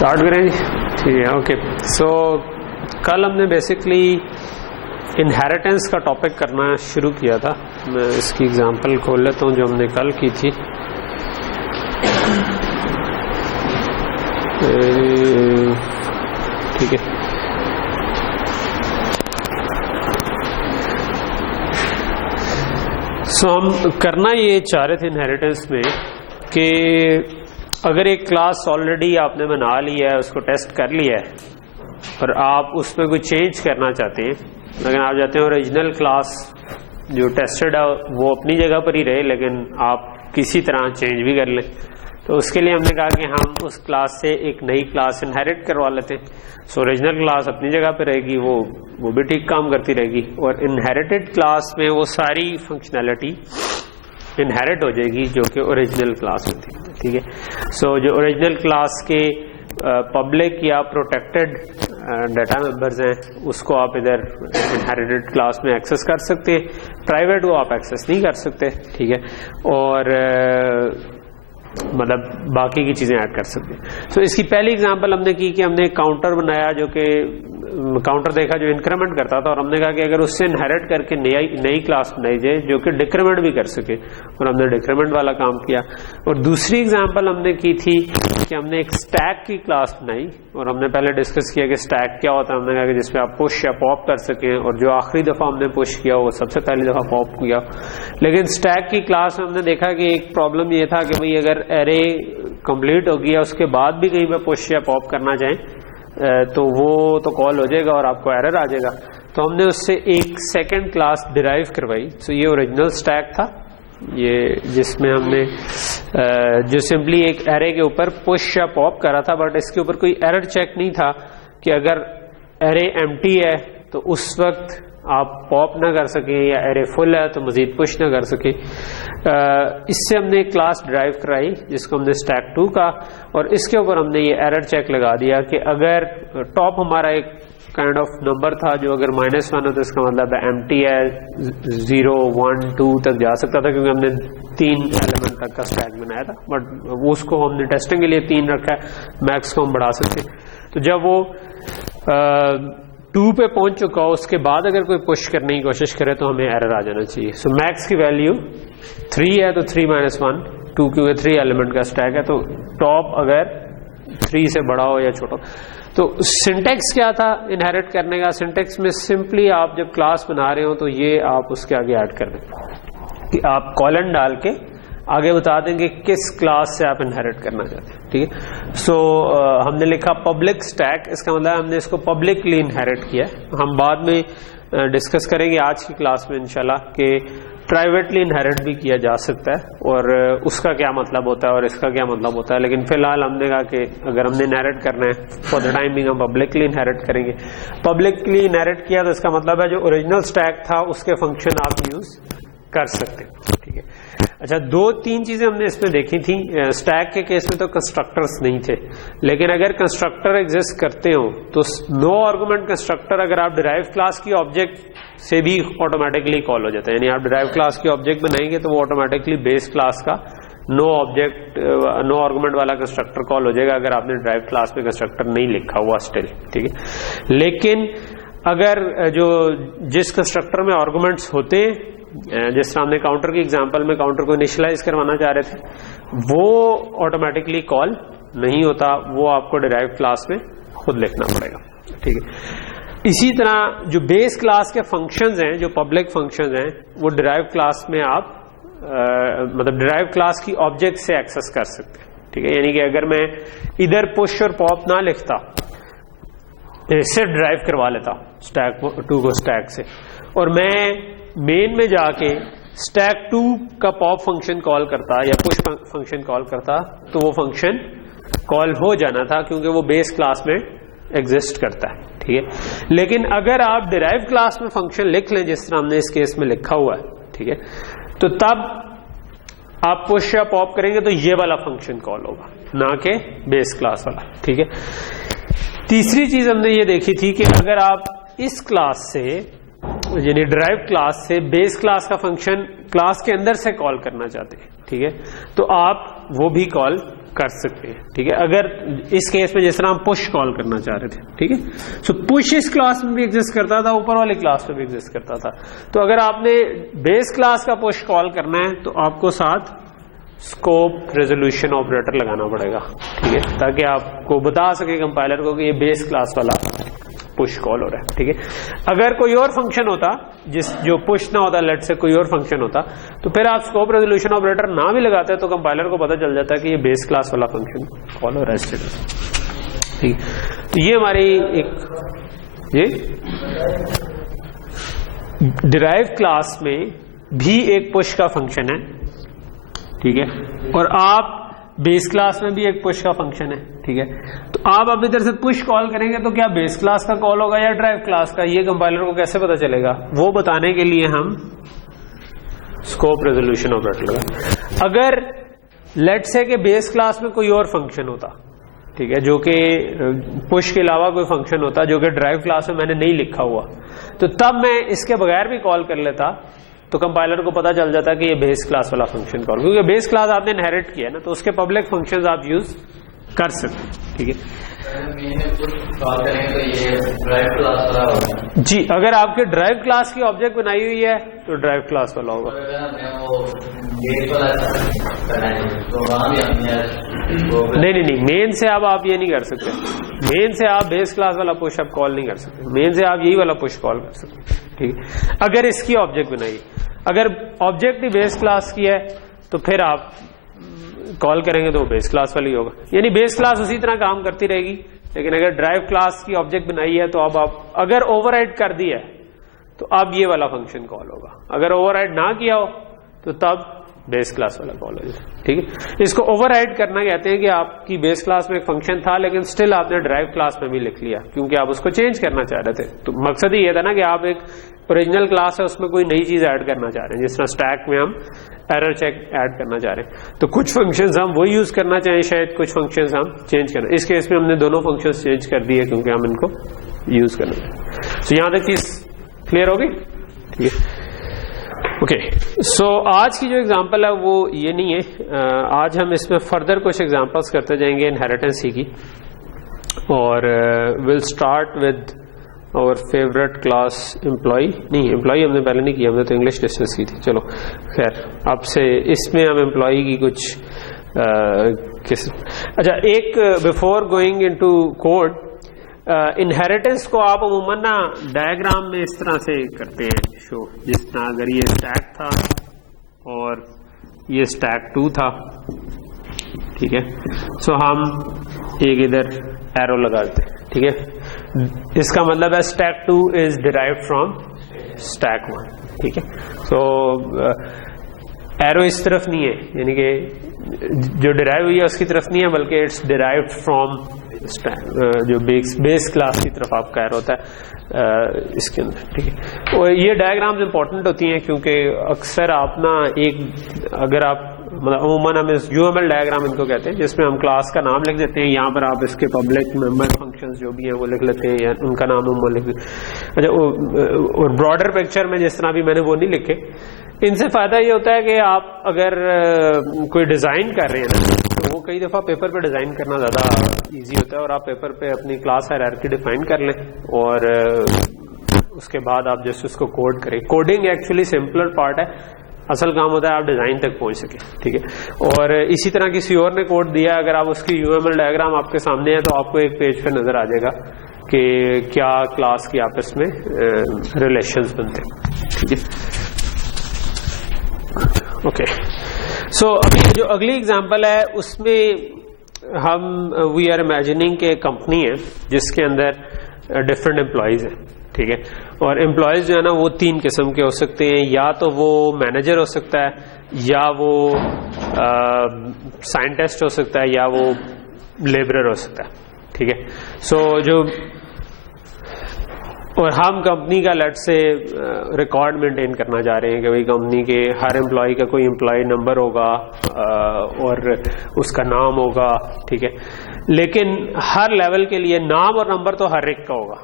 Start करें जी, ठीक है। ओके, सो कल हमने बेसिकली इनहेरिटेंस का टॉपिक करना शुरू किया था। मैं इसकी एग्जांपल खोल लेता हूँ जो हमने कल की थी। ठीक है, सो हम करना ये चाह रहे थे इनहेरिटेंस में कि अगर एक क्लास ऑलरेडी आपने बना लिया है, उसको टेस्ट कर लिया है और आप उसमें कोई चेंज करना चाहते हैं, लेकिन आप चाहते हैं ओरिजिनल क्लास जो टेस्टेड है वो अपनी जगह पर ही रहे, लेकिन आप किसी तरह चेंज भी कर लें, तो उसके लिए हमने कहा कि हम उस क्लास से एक नई क्लास इनहेरिट करवा लेते हैं। सो ओरिजिनल क्लास अपनी जगह पे रहेगी, वो भी ठीक काम करती रहेगी, और इनहेरिटेड क्लास में वो सारी फंक्शनैलिटी इनहेरिट हो जाएगी जो कि ओरिजिनल क्लास होती है। ठीक है, सो जो ओरिजिनल क्लास के पब्लिक या प्रोटेक्टेड डाटा मेंबर्स हैं उसको आप इधर इनहेरिटेड क्लास में एक्सेस कर सकते हैं, प्राइवेट को आप एक्सेस नहीं कर सकते। ठीक है, और मतलब बाकी की चीजें ऐड कर सकते हैं। सो इसकी पहली एग्जांपल हमने की कि हमने एक काउंटर बनाया जो कि काउंटर देखा जो इंक्रीमेंट करता था, और हमने कहा कि अगर उससे इनहेरिट करके नई क्लास बनाई जाए जो कि डिक्रीमेंट भी कर सके, और हमने डिक्रीमेंट वाला काम किया। और दूसरी एग्जांपल हमने की थी कि हमने एक स्टैक की क्लास बनाई, और हमने पहले डिस्कस किया कि स्टैक क्या होता है। हमने कहा कि जिसमें आप पुश या पॉप कर सकें, और जो आखिरी दफा हमने पुश किया वो सबसे पहली दफा पॉप किया। लेकिन स्टैक की क्लास में हमने देखा कि एक प्रॉब्लम ये था कि भाई अगर एरे कंप्लीट हो गया उसके बाद भी कहीं पे पुश या पॉप करना चाहें तो वो तो कॉल हो जाएगा और आपको एरर आ जाएगा। तो हमने उससे एक सेकंड क्लास डिराइव करवाई। सो ये ओरिजिनल स्टैक था, ये जिसमें हमने जो सिंपली एक एरे के ऊपर पुश या पॉप करा था, बट इसके ऊपर कोई एरर चेक नहीं था कि अगर एरे एम्प्टी है तो उस वक्त आप पॉप ना कर सके, या एरे फुल है तो मजीद पुश ना कर सके। इससे हमने एक क्लास ड्राइव कराई जिसको हमने स्टैक 2 का, और इसके ऊपर हमने ये एरर चेक लगा दिया कि अगर टॉप हमारा एक काइंड ऑफ नंबर था जो अगर -1 है तो इसका मतलब एम्प्टी है, 0, 1, 2 तक जा सकता था, क्योंकि हमने 3 एलिमेंट तक का स्टैक बनाया था, बट उसको हमने टेस्टिंग के लिए 3 रखा है, मैक्स को हम बढ़ा सकते। तो जब वो 2 पे पहुंच चुका हो उसके बाद अगर कोई पुश करने की कोशिश करे तो हमें एरर आ जाना चाहिए। सो मैक्स की वैल्यू 3 है तो 3 - 1, 2 क्योंकि 3 एलिमेंट का स्टैक है, तो टॉप अगर 3 से बड़ा हो या छोटा। तो सिंटेक्स क्या था इनहेरिट करने का? सिंटेक्स में सिंपली आप जब क्लास बना रहे हो तो ये आप उसके आगे ऐड कर दें कि आप कॉलन डाल के आगे बता देंगे किस क्लास से आप इनहेरिट करना चाहते हैं। ठीक है, सो हमने लिखा पब्लिक स्टैक, इसका मतलब हमने इसको पब्लिकली इनहेरिट किया। हम बाद में डिस्कस करेंगे आज की क्लास में इंशाल्लाह कि प्राइवेटली इनहेरिट भी किया जा सकता है और उसका क्या मतलब होता है और इसका क्या मतलब होता है, लेकिन फिलहाल हमने कहा कि अगर हमने इनहेरिट करना है फॉर द टाइम बिंग हम पब्लिकली इनहेरिट करेंगे। पब्लिकली इनहेरिट किया तो इसका मतलब है जो ओरिजिनल स्टैक था उसके फंक्शन आप यूज कर सकते हैं। ठीक है, अच्छा, 2-3 चीजें हमने इसमें देखी थी। स्टैक के केस में तो कंस्ट्रक्टर्स नहीं थे, लेकिन अगर कंस्ट्रक्टर एग्जिस्ट करते हो तो नो आर्गुमेंट कंस्ट्रक्टर अगर आप डिराइव क्लास की ऑब्जेक्ट से भी ऑटोमेटिकली कॉल हो जाता है, यानी आप डिराइव क्लास की ऑब्जेक्ट बनाएंगे तो वो ऑटोमेटिकली बेस क्लास का नो आर्गुमेंट वाला कंस्ट्रक्टर कॉल हो जाएगा अगर आपने डिराइव क्लास में कंस्ट्रक्टर नहीं लिखा हुआ स्टिल। ठीक है, लेकिन अगर जिस कंस्ट्रक्टर में आर्गुमेंट्स होते हैं, जिस तरह हमने काउंटर की एग्जांपल में काउंटर को इनिशियलाइज करवाना चाह रहे थे, वो ऑटोमेटिकली कॉल नहीं होता, वो आपको डिराइव क्लास में खुद लिखना पड़ेगा। ठीक है, इसी तरह जो बेस क्लास के फंक्शंस हैं, जो पब्लिक फंक्शंस हैं, वो डिराइव क्लास में आप मतलब डिराइव क्लास की ऑब्जेक्ट से एक्सेस कर सकते हैं। ठीक है, यानी कि अगर मैं इधर पुश और पॉप ना लिखता, सिर्फ ड्राइव करवा लेता स्टैक 2 को स्टैक से, और मैं मेन में जाके स्टैक 2 का पॉप फंक्शन कॉल करता या पुश फंक्शन कॉल करता, तो वो फंक्शन कॉल हो जाना था क्योंकि वो बेस क्लास में एग्जिस्ट करता है। ठीक है, लेकिन अगर आप डिराइव क्लास में फंक्शन लिख लें जिस तरह हमने इस केस में लिखा हुआ है, ठीक है, तो तब आप पुश या पॉप करेंगे तो ये वाला फंक्शन कॉल होगा, ना कि बेस क्लास वाला। ठीक है, तीसरी चीज हमने ये देखी थी कि अगर आप इस क्लास से यानी डिराइव क्लास से बेस क्लास का फंक्शन क्लास के अंदर से कॉल करना चाहते हैं, ठीक है, तो आप वो भी कॉल कर सकते हैं, ठीक है। अगर इस केस में जिस तरह हम पुश कॉल करना चाह रहे थे, ठीक है, सो पुश इस क्लास में भी एग्जिस्ट करता था, ऊपर वाली क्लास में भी एग्जिस्ट करता था। तो अगर आपने बेस क्लास का पुश कॉल करना है तो आपको साथ स्कोप रेजोल्यूशन ऑपरेटर लगाना पड़ेगा, ठीक है, ताकि आपको बता सके कंपाइलर को कि ये बेस क्लास वाला पुश कॉल हो रहा है, ठीक है। अगर कोई और फंक्शन होता जो पुश ना होता, लेट से कोई और फंक्शन होता, तो फिर आप स्कोप रेजोल्यूशन ऑपरेटर ना भी लगाते तो कंपाइलर को पता चल जाता है कि ये बेस क्लास वाला फंक्शन कॉल हो रहा है, ठीक है। तो ये हमारी ये डिराइव क्लास में भी एक पुश का फंक्शन है, ठीक है, और आप बेस क्लास में भी एक पुश का फंक्शन है, ठीक है। तो आप अब इधर से पुश कॉल करेंगे तो क्या बेस क्लास का कॉल होगा या ड्राइव क्लास का, ये कंपाइलर को कैसे पता चलेगा? वो बताने के लिए हम स्कोप रेजोल्यूशन ऑपरेटर लगा। अगर लेट से के बेस क्लास में कोई और फंक्शन होता, ठीक है, जो कि पुश के अलावा कोई फंक्शन होता जो कि ड्राइव क्लास में मैंने नहीं लिखा हुआ, तो तब मैं इसके बगैर भी कॉल कर लेता तो कंपाइलर को पता चल जाता कि ये बेस क्लास वाला फंक्शन कॉल, क्योंकि बेस क्लास आपने इनहेरिट किया है ना, तो उसके पब्लिक फंक्शंस आप यूज कर सकते हैं, ठीक है। जी, अगर आपके ड्राइव क्लास की ऑब्जेक्ट बनाई हुई है तो ड्राइव क्लास वाला होगा। नहीं, मेन से अब आप ये नहीं कर सकते, मेन से आप बेस क्लास वाला पुश अप कॉल नहीं कर सकते, मेन से आप यही वाला पुश कॉल कर सकते, ठीक है। अगर इसकी ऑब्जेक्ट बनाई, अगर ऑब्जेक्ट ही बेस क्लास की है तो फिर आप कॉल करेंगे तो बेस क्लास वाली होगा, यानी बेस क्लास उसी तरह काम करती रहेगी। लेकिन अगर ड्राइव क्लास की ऑब्जेक्ट बनाई है तो अब आप अगर ओवरराइड कर दिया है तो अब ये वाला फंक्शन कॉल होगा, अगर ओवरराइड ना किया हो तो तब बेस क्लास वाला कॉल होगा, ठीक है। इसको ओवरराइड करना कहते हैं कि आपकी बेस क्लास में एक फंक्शन था लेकिन स्टिल आपने ड्राइव क्लास में भी लिख लिया क्योंकि आप उसको चेंज करना चाह रहे थे। तो मकसद ही ये था ना कि आप एक ओरिजिनल क्लास है उसमें कोई नई चीज ऐड करना चाह रहे हैं, जिस तरह स्टैक में हम एरर चेक ऐड करना चाह रहे हैं, तो कुछ फंक्शंस हम वो यूज करना चाहें, शायद कुछ फंक्शंस हम चेंज करना। इस केस में हमने दोनों फंक्शंस चेंज कर दिए क्योंकि हम इनको यूज करना चाहते। सो यहां तक चीज क्लियर होगी, ठीक है। ओके, सो आज की जो एग्जांपल है वो ये नहीं है, आज हम इसमें फर्दर कुछ एग्जांपल्स करते जाएंगे इनहेरिटेंस की, और विल स्टार्ट विद और फेवरेट क्लास एम्प्लॉय। नहीं, एम्प्लॉय हमने पहले नहीं किया, हमने तो इंग्लिश डिस्कस की थी। चलो खैर, अब से इसमें हम एम्प्लॉय की कुछ अच्छा, एक before going into code, inheritance को आप अमूमन ना डायग्राम में इस तरह से करते हैं शो, जिस तरह अगर ये स्टैक था और ये स्टैक 2 था, ठीक है, सो हम एक इधर एरो लगा देते हैं, ठीक है। इसका मतलब है stack 2 is derived from stack 1, ठीक है। सो एरो इस तरफ नहीं है, यानी कि जो डिराइव हुई है उसकी तरफ नहीं है, बल्कि इट्स डिराइव्ड फ्रॉम जो बेस क्लास की तरफ आपका एरो होता है इसके अंदर, ठीक है। और ये डायग्राम्स इंपॉर्टेंट होती हैं क्योंकि अक्सर आप ना एक अगर आप मतलब अमूमन हम इस यूएमएल डायग्राम इनको कहते हैं, जिसमें हम क्लास का नाम लिख देते हैं, यहाँ पर आप इसके पब्लिक मेंबर फंक्शंस जो भी हैं वो लिख लेते हैं या उनका नाम हम लिख देते हैं। अच्छा, और ब्रॉडर पिक्चर में जिस तरह भी मैंने वो नहीं लिखे, इनसे फायदा ये होता है कि आप अगर कोई डिजाइन कर रहे हैं ना, तो वो कई दफा पेपर पे डिजाइन करना ज्यादा इजी होता है, और आप पेपर पे अपनी क्लास हायरार्की डिफाइन कर लें और उसके बाद आप जैसे उसको कोड करें। कोडिंग एक्चुअली सिंपलर पार्ट है, असल काम होता है आप डिजाइन तक पहुंच सके, ठीक है। और इसी तरह किसी और ने कोड दिया, अगर आप उसकी यूएमएल डायग्राम आपके सामने है तो आपको एक पेज पे नजर आ जाएगा कि क्या क्लास की आपस में रिलेशंस बनते हैं, ठीक है। ओके, सो अभी जो अगली एग्जांपल है उसमें हम वी आर इमेजिनिंग के कंपनी है जिसके अंदर डिफरेंट एम्प्लॉयज हैं, ठीक है। और एम्प्लॉयज जो है ना वो 3 किस्म के हो सकते हैं, या तो वो मैनेजर हो सकता है, या वो साइंटिस्ट हो सकता है, या वो लेबरर हो सकता है, ठीक है। सो जो और हम कंपनी का लेट से रिकॉर्ड मेंटेन करना चाह रहे हैं कि भाई कंपनी के हर एम्प्लॉय का कोई एम्प्लॉय नंबर होगा और उसका नाम होगा, ठीक है। लेकिन हर लेवल के लिए नाम और नंबर तो हर एक का होगा,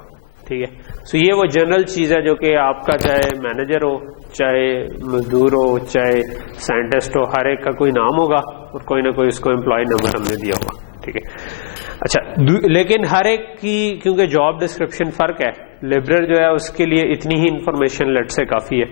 ठीक है। सो ये वो जनरल चीज है जो कि आपका चाहे मैनेजर हो, चाहे मजदूर हो, चाहे साइंटिस्ट हो, हर एक का कोई नाम होगा और कोई ना कोई उसको एम्प्लॉय नंबर हमने दिया होगा, ठीक है। अच्छा, लेकिन हर एक की क्योंकि जॉब डिस्क्रिप्शन फर्क है, लेबरर जो है उसके लिए इतनी ही इंफॉर्मेशन लेट से काफी है।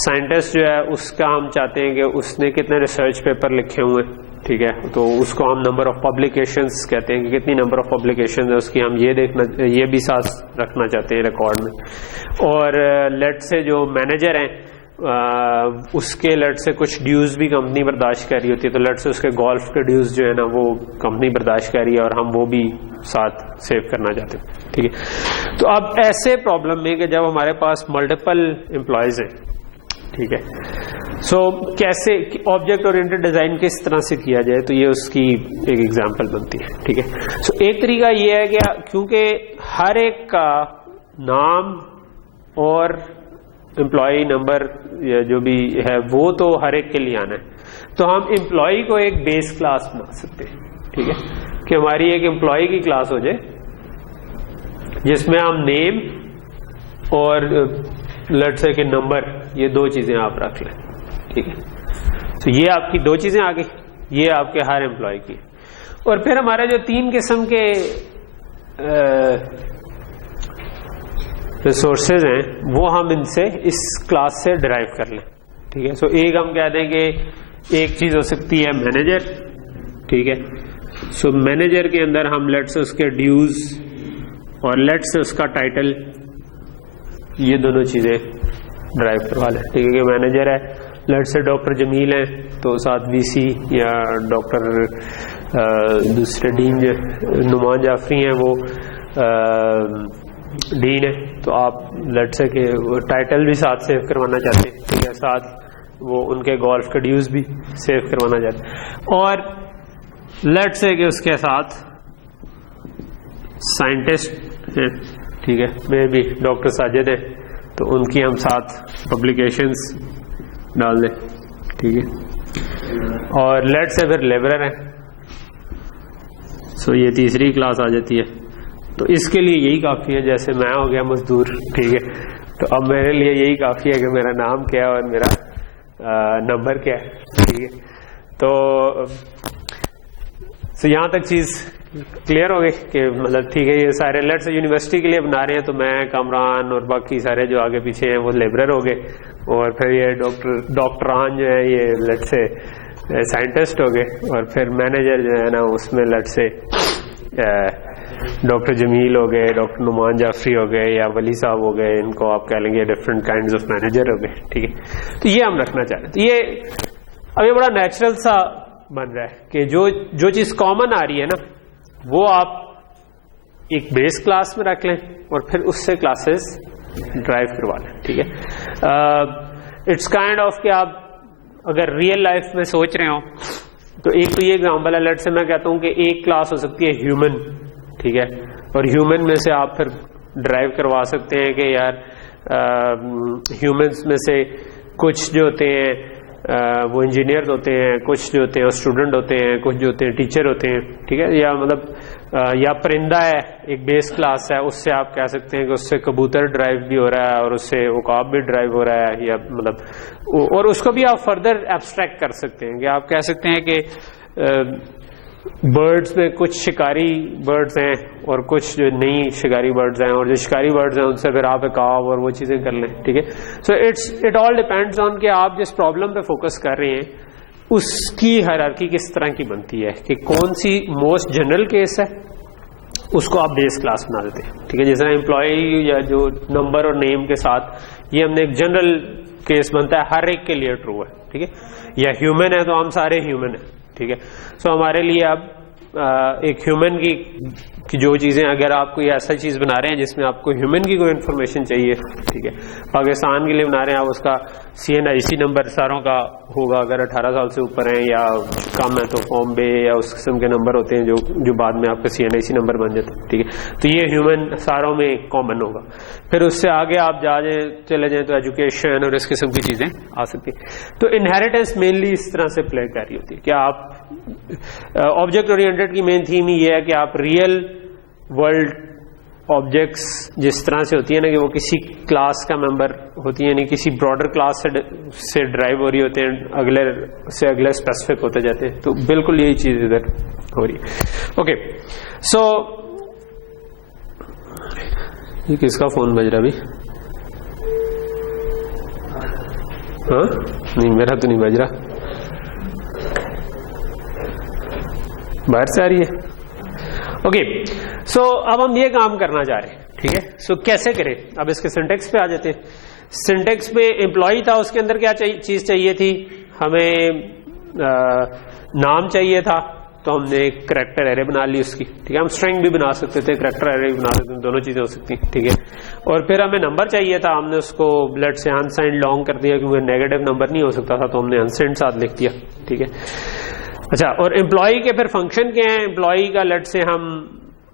साइंटिस्ट जो है उसका हम चाहते हैं कि उसने कितने रिसर्च पेपर लिखे हुए, ठीक है, तो उसको हम नंबर ऑफ पब्लिकेशंस कहते हैं कि कितनी नंबर ऑफ पब्लिकेशंस है उसकी, हम ये भी साथ रखना चाहते हैं रिकॉर्ड में। और लेट से जो मैनेजर हैं उसके लेट से कुछ ड्यूज भी कंपनी बर्दाश्त कर रही होती है, तो लेट से उसके गोल्फ के ड्यूज जो है ना वो कंपनी बर्दाश्त कर रही है और हम वो भी साथ सेव करना चाहते हैं, ठीक है। तो अब ऐसे प्रॉब्लम में कि जब हमारे पास मल्टीपल एम्प्लॉयज हैं, ठीक है, सो कैसे ऑब्जेक्ट ओरिएंटेड डिजाइन किस तरह से किया जाए, तो ये उसकी एक एग्जांपल बनती है, ठीक है। सो एक तरीका ये है कि क्योंकि हर एक का नाम और एम्प्लॉय नंबर जो भी है वो तो हर एक के लिए आना है, तो हम एम्प्लॉय को एक बेस क्लास बना सकते हैं, ठीक है, कि हमारी एक एम्प्लॉय की क्लास हो जाए जिसमें हम नेम और लेट से के नंबर, ये दो चीजें आप रख लें, ठीक है। तो ये आपकी दो चीजें आ गई, ये आपके हर एम्प्लॉय की। और फिर हमारे जो 3 किस्म के रिसोर्सेज हैं वो हम इनसे इस क्लास से डिराइव कर लें, ठीक है। सो एक हम कह दें कि एक चीज हो सकती है मैनेजर, ठीक है। सो मैनेजर के अंदर हम लेट से उसके ड्यूज और लेट से उसका टाइटल, ये दोनों चीजें ड्राइव करवा लें, ठीक है। कि मैनेजर है, लेट से डॉक्टर जमील है तो साथ वीसी या डॉक्टर दूसरे डीन नुमान जाफरी हैं वो डीन है, तो आप लेट से के टाइटल भी साथ सेव करवाना चाहते हैं, ठीक है, साथ वो उनके गोल्फ के ड्यूज भी सेव करवाना चाहते हैं। और लेट से के उसके साथ साइंटिस्ट है, ठीक है, मे भी डॉक्टर साजिद है तो उनकी हम साथ पब्लिकेशंस डाल दें, ठीक है। और लेट से फिर लेबरर है, सो ये तीसरी क्लास आ जाती है। तो इसके लिए यही काफी है, जैसे मैं हो गया मजदूर, ठीक है, तो अब मेरे लिए यही काफी है कि मेरा नाम क्या है और मेरा नंबर क्या है, ठीक है। तो यहां तक चीज क्लियर हो गई कि मतलब ठीक है, ये सारे लेट से यूनिवर्सिटी के लिए बना रहे हैं, तो मैं, कामरान और बाकी सारे जो आगे पीछे हैं वो लेबरर हो गए, और फिर ये डॉक्टरान जो है ये लेट से साइंटिस्ट हो गए, और फिर मैनेजर जो है ना उसमें लेट से डॉक्टर जमील हो गए, डॉक्टर नुमान जाफरी हो गए या वली साहब हो गए, इनको आप कह लेंगे डिफरेंट काइंड्स ऑफ मैनेजर हो गए, ठीक है। तो ये हम रखना चाह रहे हैं। तो ये अब ये बड़ा नेचुरल सा बन रहा है कि जो चीज कॉमन आ रही है ना वो आप एक बेस क्लास में रख लें और फिर उससे क्लासेस ड्राइव करवा लें, ठीक है। इट्स काइंड ऑफ कि आप अगर रियल लाइफ में सोच रहे हो तो एक तो ये एग्जांपल है, लेट से मैं कहता हूं कि एक क्लास हो सकती है ह्यूमन, ठीक है, और ह्यूमन में से आप फिर ड्राइव करवा सकते हैं कि यार ह्यूमंस में से कुछ जो होते हैं वो इंजीनियर्स होते हैं, कुछ जो होते हैं स्टूडेंट होते हैं, कुछ जो होते हैं टीचर होते हैं, ठीक है, या मतलब या परिंदा है, एक बेस क्लास है, उससे आप कह सकते हैं कि उससे कबूतर ड्राइव भी हो रहा है और उससे उकाब भी ड्राइव हो रहा है, या मतलब और उसको भी आप फर्दर एब्स्ट्रैक्ट कर सकते हैं कि आप कह सकते हैं कि बर्ड्स में कुछ शिकारी बर्ड्स हैं और कुछ जो नहीं शिकारी बर्ड्स हैं, और जो शिकारी बर्ड्स हैं उनसे फिर आप इकाब और वो चीजें कर लें, ठीक है। So it all depends on कि आप जिस प्रॉब्लम पे फोकस कर रहे हैं उसकी हायरार्की किस तरह की बनती है, कि कौन सी मोस्ट जनरल केस है उसको आप बेस क्लास बना देते हैं, ठीक है। जैसे एम्प्लॉय या जो नंबर और नेम के साथ ये हमने एक जनरल केस बनता है, हर एक के लिए ट्रू है, ठीक है। या ह्यूमन है तो हम सारे ह्यूमन है, ठीक है। सो हमारे लिए अब एक ह्यूमन की जो चीजें, अगर आप कोई ऐसा चीज बना रहे हैं जिसमें आपको ह्यूमन की कोई इन्फॉर्मेशन चाहिए, ठीक है, पाकिस्तान के लिए बना रहे हैं, आप उसका CNIC नंबर सारों का होगा अगर 18 साल से ऊपर है, या कम है तो फॉर्म बे या उस किस्म के नंबर होते हैं जो बाद में आपका CNIC नंबर बन जाता है, ठीक है। तो ये ह्यूमन सारों में कॉमन होगा। फिर उससे आगे आप चले जाए तो एजुकेशन और इस किस्म की चीजें आ सकती है। तो इनहेरिटेंस मेनली इस तरह से प्ले कर रही होती है कि आप ऑब्जेक्ट ओरिएंटेड की मेन थीम ही ये है कि आप रियल वर्ल्ड ऑब्जेक्ट्स जिस तरह से होती है ना कि वो किसी क्लास का मेंबर होती है, यानी किसी ब्रॉडर क्लास से ड्राइव हो रही होते हैं, अगले से अगले स्पेसिफिक होते जाते हैं, तो बिल्कुल यही चीज इधर हो रही है। ओके, सो ये किसका फोन बज रहा अभी? हाँ नहीं, मेरा तो नहीं बज रहा, बाहर से आ रही है। ओके, सो अब हम ये काम करना चाह रहे हैं, ठीक है। सो कैसे करें, अब इसके सिंटेक्स पे आ जाते हैं। सिंटेक्स पे एम्प्लॉय था, उसके अंदर क्या चीज चाहिए थी, हमें नाम चाहिए था, तो हमने एक करैक्टर एरे बना ली उसकी, ठीक है। हम स्ट्रिंग भी बना सकते थे, करैक्टर एरे भी बना सकते थे, दोनों चीजें हो सकती, ठीक है। और फिर हमें नंबर चाहिए था, हमने उसको लेट से अनसाइंड लॉन्ग कर दिया, क्योंकि नेगेटिव नंबर नहीं हो सकता था, तो हमने अनसाइंड साथ लिख दिया, ठीक है। अच्छा, और एम्प्लॉय के फिर फंक्शन क्या है, एम्प्लॉय का लेट से हम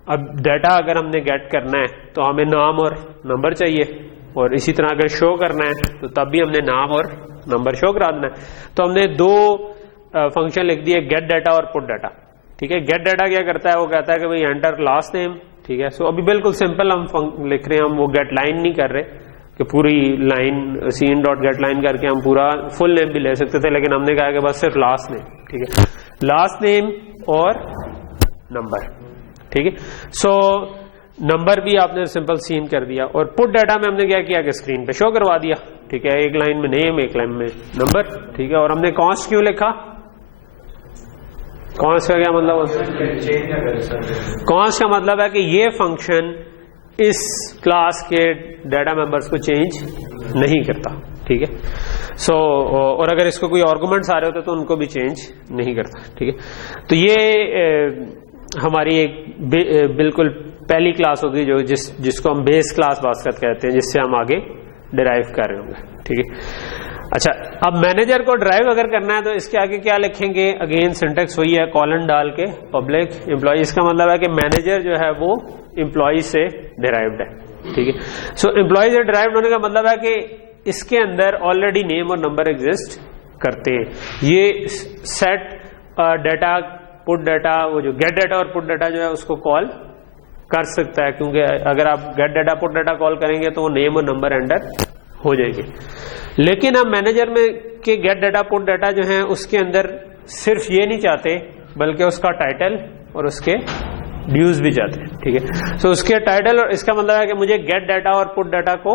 अब डाटा अगर हमने गेट करना है तो हमें नाम और नंबर चाहिए, और इसी तरह अगर शो करना है तो तब भी हमने नाम और नंबर शो करा देना है। तो हमने दो फंक्शन लिख दिए, गेट डाटा और पुट डाटा, ठीक है। गेट डाटा क्या करता है, वो कहता है कि भाई एंटर लास्ट नेम, ठीक है। सो अभी बिल्कुल सिंपल हम लिख रहे हैं, हम वो गेट लाइन नहीं कर रहे कि पूरी line cin dot get line करके हम पूरा फुल नेम भी ले सकते थे, लेकिन हमने कहा कि बस सिर्फ लास्ट नेम, ठीक है, लास्ट नेम और नंबर, ठीक है। सो नंबर भी आपने सिंपल सीन कर दिया, और पुट डाटा में हमने क्या किया कि स्क्रीन पे शो करवा दिया, ठीक है। एक लाइन में नेम, एक लाइन में नंबर, ठीक है। और हमने कॉन्स्ट क्यों लिखा, कॉन्स्ट का क्या मतलब, कॉन्स्ट का मतलब है कि ये फंक्शन इस क्लास के डाटा मेंबर्स को चेंज नहीं करता, ठीक है। सो और अगर इसको कोई आर्गुमेंट्स आ रहे होते तो उनको भी चेंज नहीं करता, ठीक है। तो ये हमारी एक बिल्कुल पहली क्लास होगी जो जिसको हम बेस क्लास बास्केट कहते हैं, जिससे हम आगे डिराइव कर रहे होंगे, ठीक है। अच्छा, अब मैनेजर को ड्राइव अगर करना है तो इसके आगे क्या लिखेंगे, अगेन सिंटेक्स वही है, कॉलन डाल के पब्लिक एम्प्लॉय। इसका मतलब है कि मैनेजर जो है वो एम्प्लॉय से डिराइव्ड है, ठीक है। सो एम्प्लॉय से डिराइव्ड होने का मतलब है कि इसके अंदर ऑलरेडी नेम और नंबर एग्जिस्ट करते हैं। ये सेट डाटा, पुट डाटा, वो जो गेट डाटा और पुट डाटा जो है उसको कॉल कर सकता है, क्योंकि अगर आप gate data put data call करेंगे तो वो नेम और नंबर एंटर हो जाएगी। लेकिन हम मैनेजर में के गेट डाटा पुट डाटा जो है उसके अंदर सिर्फ ये नहीं चाहते, बल्कि उसका टाइटल और उसके ड्यूज भी चाहते हैं, ठीक है। सो उसके टाइटल, और इसका मतलब है कि मुझे गेट डाटा और पुट डाटा को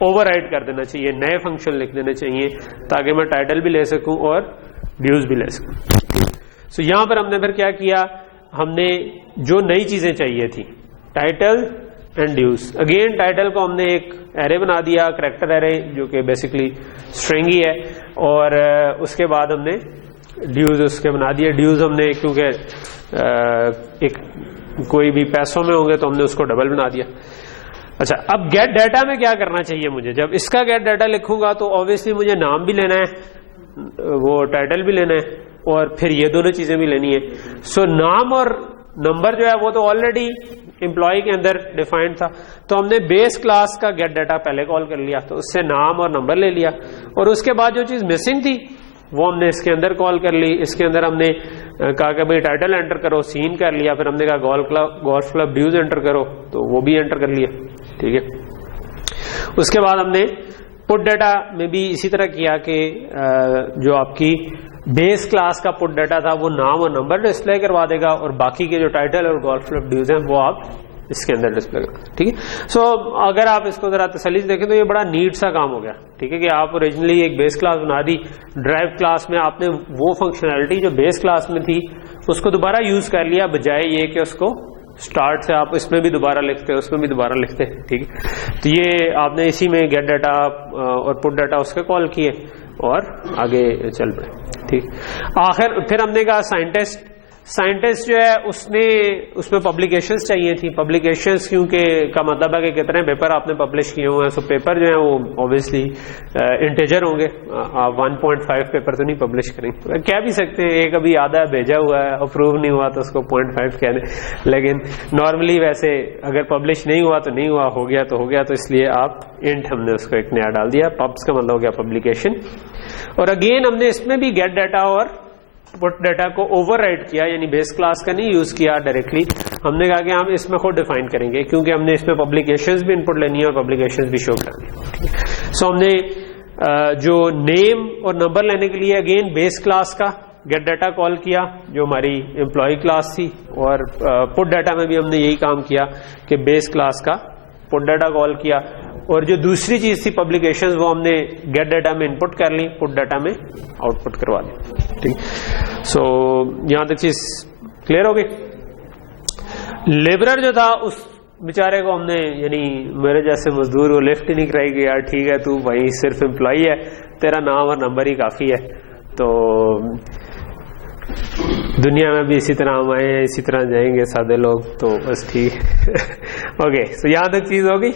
ओवरराइड कर देना चाहिए, नए फंक्शन लिख देने चाहिए, ताकि मैं टाइटल भी ले सकूं और ड्यूज भी ले सकूं। सो यहां पर हमने फिर क्या किया, हमने जो नई चीजें चाहिए थी, title and dues, again title को हमने एक एरे बना दिया, करैक्टर एरे, जो कि बेसिकली स्ट्रिंग ही है, और उसके बाद हमने ड्यूज उसके बना दिया। ड्यूज हमने क्योंकि एक कोई भी पैसों में होंगे तो हमने उसको डबल बना दिया। अच्छा, अब गेट डाटा में क्या करना चाहिए मुझे, जब इसका गेट डाटा लिखूंगा तो ऑब्वियसली मुझे नाम भी लेना है, वो टाइटल भी लेना है, और फिर ये दोनों चीजें भी लेनी है। सो नाम और नंबर जो है वो तो ऑलरेडी एम्प्लॉय के अंदर डिफाइंड था, तो हमने बेस क्लास का गेट डाटा पहले कॉल कर लिया, तो उससे नाम और नंबर ले लिया, और उसके बाद जो चीज मिसिंग थी वो हमने इसके अंदर कॉल कर ली। इसके अंदर हमने कहा कि भाई टाइटल एंटर करो, सीन कर लिया, फिर हमने कहा गोल्फ क्लब ड्यूज एंटर करो, तो वो भी एंटर कर लिया, ठीक है। उसके बाद हमने पुट डाटा में भी इसी तरह किया कि जो आपकी बेस क्लास का पुट डाटा था वो नाम और नंबर डिस्प्ले करवा देगा, और बाकी के जो टाइटल और गोल्फ क्लब ड्यूज हैं वो आप इसके अंदर डिस्प्ले करें, ठीक है। सो अगर आप इसको जरा तसल्ली से देखें तो ये बड़ा नीट सा काम हो गया, ठीक है, कि आप ओरिजिनली एक बेस क्लास बना दी, ड्राइव क्लास में आपने वो फंक्शनैलिटी जो बेस क्लास में थी उसको दोबारा यूज कर लिया, बजाय ये कि उसको स्टार्ट से आप इसमें भी दोबारा लिखते, उसमें भी दोबारा लिखते, ठीक है। तो ये आपने इसी में गेट डाटा और पुट डाटा उसके कॉल किए और आगे चल पड़े, ठीक। आखिर फिर हमने कहा साइंटिस्ट जो है उसमें पब्लिकेशंस चाहिए थी। पब्लिकेशंस क्योंकि का मतलब है कि कितने पेपर आपने पब्लिश किए हुए हैं, सो पेपर जो है वो ऑब्वियसली इंटीजर होंगे, आप 1.5 पेपर तो नहीं पब्लिश करेंगे, कह भी सकते हैं एक अभी आधा भेजा हुआ है, अप्रूव नहीं हुआ तो उसको 0.5 कह दें, लेकिन नॉर्मली वैसे अगर पब्लिश नहीं हुआ तो नहीं हुआ, हो गया तो हो गया, तो इसलिए आप इंट हमने उसको एक नया डाल दिया, पब्स का मतलब हो गया पब्लिकेशन। और अगेन हमने इसमें भी गेट डाटा और पुट डाटा को ओवरराइड किया, यानी बेस क्लास का नहीं यूज किया डायरेक्टली, हमने कहा कि हम इसमें खुद डिफाइन करेंगे, क्योंकि हमने इसमें पब्लिकेशंस भी इनपुट लेनी है और पब्लिकेशंस भी शो करनी है। सो हमने जो नेम और नंबर लेने के लिए अगेन बेस क्लास का गेट डाटा कॉल किया जो हमारी एम्प्लॉय क्लास थी, और पुट डाटा में भी हमने यही काम किया कि बेस क्लास का पुट डाटा कॉल किया, और जो दूसरी चीज थी पब्लिकेशंस वो हमने गेट डाटा में इनपुट कर ली, पुट डाटा में आउटपुट करवा दी। ठीक, सो यहां तक चीज क्लियर हो गई। लेबरर जो था उस बेचारे को हमने, यानी मेरे जैसे मजदूर को लिफ्ट ही नहीं कराई कि यार ठीक है तू भाई सिर्फ एम्प्लॉई है, तेरा नाम और नंबर ही काफी है, तो दुनिया में भी इसी तरह हम आए हैं इसी तरह जाएंगे सादे लोग, तो बस ठीक ओके। सो यहां तक चीज होगी।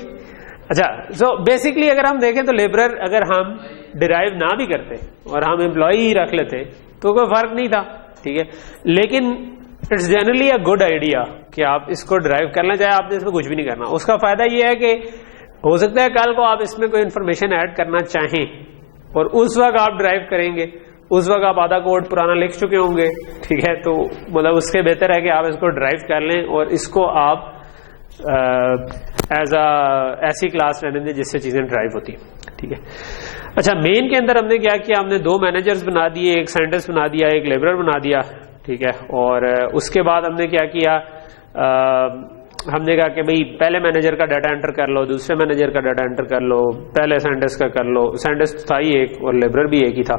अच्छा, सो बेसिकली अगर हम देखें तो लेबरर अगर हम डिराइव ना भी करते और हम एम्प्लॉय ही रख लेते तो कोई फर्क नहीं था, ठीक है, लेकिन it's generally a good idea कि आप इसको ड्राइव करना चाहे, आपने इसमें कुछ भी नहीं करना। उसका फायदा यह है कि हो सकता है कल को आप इसमें कोई इन्फॉर्मेशन ऐड करना चाहें और उस वक्त आप ड्राइव करेंगे, उस वक्त आप आधा कोड पुराना लिख चुके होंगे, ठीक है, तो मतलब उसके बेहतर है कि आप इसको ड्राइव कर लें और इसको आप ऐसी क्लास रहने दें जिससे चीजें ड्राइव होती है, ठीक है। अच्छा, मेन के अंदर हमने क्या किया, हमने दो मैनेजर्स बना दिए, एक साइंटिस्ट बना दिया, एक लेबरर बना दिया, ठीक है, और उसके बाद हमने क्या किया, हमने कहा कि भाई पहले मैनेजर का डाटा एंटर कर लो, दूसरे मैनेजर का डाटा एंटर कर लो, पहले साइंटिस्ट का कर लो, साइंटिस्ट था ही एक और लेबरर भी एक ही था,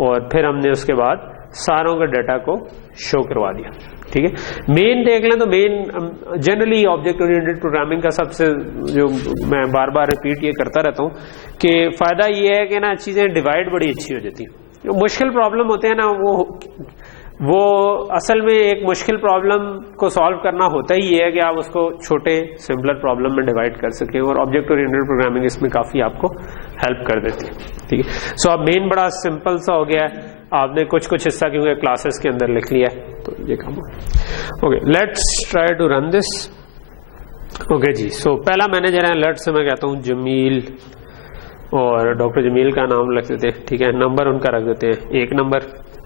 और फिर हमने उसके बाद सारों के डाटा को शो करवा दिया, ठीक है। मेन देख लें तो main generally object oriented programming का सबसे, जो मैं बार बार रिपीट ये करता रहता हूं कि फायदा ये है कि ना चीजें डिवाइड बड़ी अच्छी हो जाती हैं। जो मुश्किल प्रॉब्लम होते हैं ना वो असल में एक मुश्किल प्रॉब्लम को सॉल्व करना होता ही है कि आप उसको छोटे सिंपलर प्रॉब्लम में डिवाइड कर सकें, और ऑब्जेक्ट ओरिएंटेड प्रोग्रामिंग इसमें काफी आपको हेल्प कर देती है, ठीक है। सो अब मेन बड़ा सिंपल सा हो गया है, आपने कुछ कुछ हिस्सा क्योंकि क्लासेस के अंदर लिख लिया है, तो ये काम हो। Okay, let's try to run this. Okay जी, सो पहला मैनेजर है, लेट्स से मैं कहता हूं जमील, और डॉक्टर जमील का नाम रख देते हैं, ठीक है, नंबर उनका रख देते हैं 1 नंबर,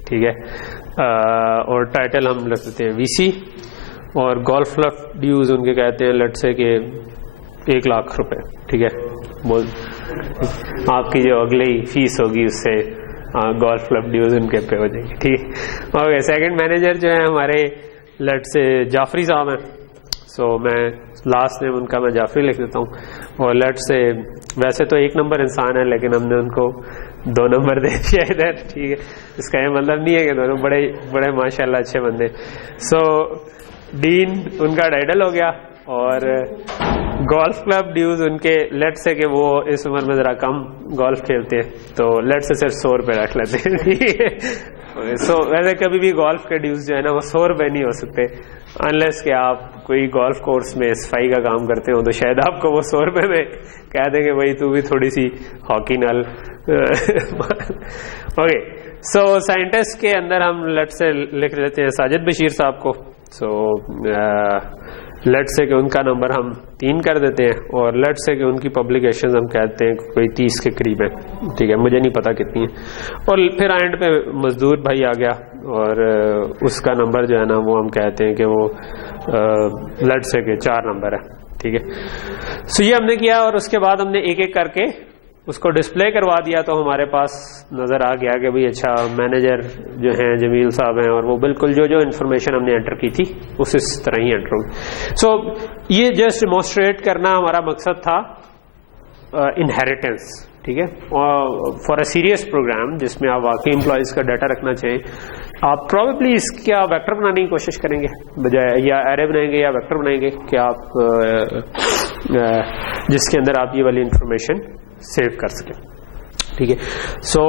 ठीक है, और टाइटल हम रख देते हैं वीसी, और गोल्फ क्लब ड्यूज उनके कहते हैं लेट्स से कि 1 लाख रुपए, ठीक है, बोल आपकी जो अगली फीस होगी उससे गोल्फ क्लब ड्यूज उनके पे हो जाएगी, ठीक है। ओके, सेकंड मैनेजर जो है हमारे लेट्स से जाफरी साहब हैं, सो मैं लास्ट नेम उनका मैं जाफरी लिख देता हूँ, और लेट्स से वैसे तो 1 नंबर इंसान है लेकिन हमने उनको 2 नंबर दे दिया इधर, ठीक है, इसका ये मतलब नहीं है कि दोनों बड़े बड़े माशाल्लाह अच्छे बंदे। सो डीन उनका टाइटल हो गया, और गोल्फ क्लब ड्यूज उनके लेट्स से कि वो इस उम्र में जरा कम गोल्फ खेलते हैं, तो लेट्स से सिर्फ 100 रुपए रख लेते हैं, ठीक है। सो वैसे कभी भी गोल्फ के ड्यूज जो है ना वो 100 रुपए नहीं हो सकते, अनलेस कि आप कोई गोल्फ कोर्स में सफाई का काम करते हो, तो शायद आपको वो 100 रुपए में कह देंगे भाई तू भी थोड़ी सी हॉकी नाल ओके। सो साइंटिस्ट के अंदर हम लेट्स से लिख लेते हैं साजिद बशीर साहब को, सो लेट्स से कि उनका नंबर हम 3 कर देते हैं, और लेट्स से कि उनकी पब्लिकेशंस हम कहते हैं कोई 30 के करीब है, ठीक है, मुझे नहीं पता कितनी है, और फिर एंड पे मजदूर भाई आ गया, और उसका नंबर जो है ना वो हम कहते हैं कि वो लेट्स से कि 4 नंबर है, ठीक है। सो ये हमने किया, और उसके बाद हमने एक एक करके उसको डिस्प्ले करवा दिया, तो हमारे पास नजर आ गया कि भाई अच्छा मैनेजर जो हैं जमील साहब हैं, और वो बिल्कुल जो जो इन्फॉर्मेशन हमने एंटर की थी उस तरह ही एंटर होगी। सो ये जस्ट डेमोन्स्ट्रेट करना हमारा मकसद था इनहेरिटेंस, ठीक है, और फॉर अ सीरियस प्रोग्राम जिसमें आप वाकई एम्प्लॉयज का डाटा रखना चाहें, आप प्रोबेबली इसका वेक्टर बनाने की कोशिश करेंगे बजाय, या एरे बनाएंगे या वेक्टर बनाएंगे कि आप जिसके अंदर आप ये वाली इंफॉर्मेशन सेव कर सके, ठीक है। सो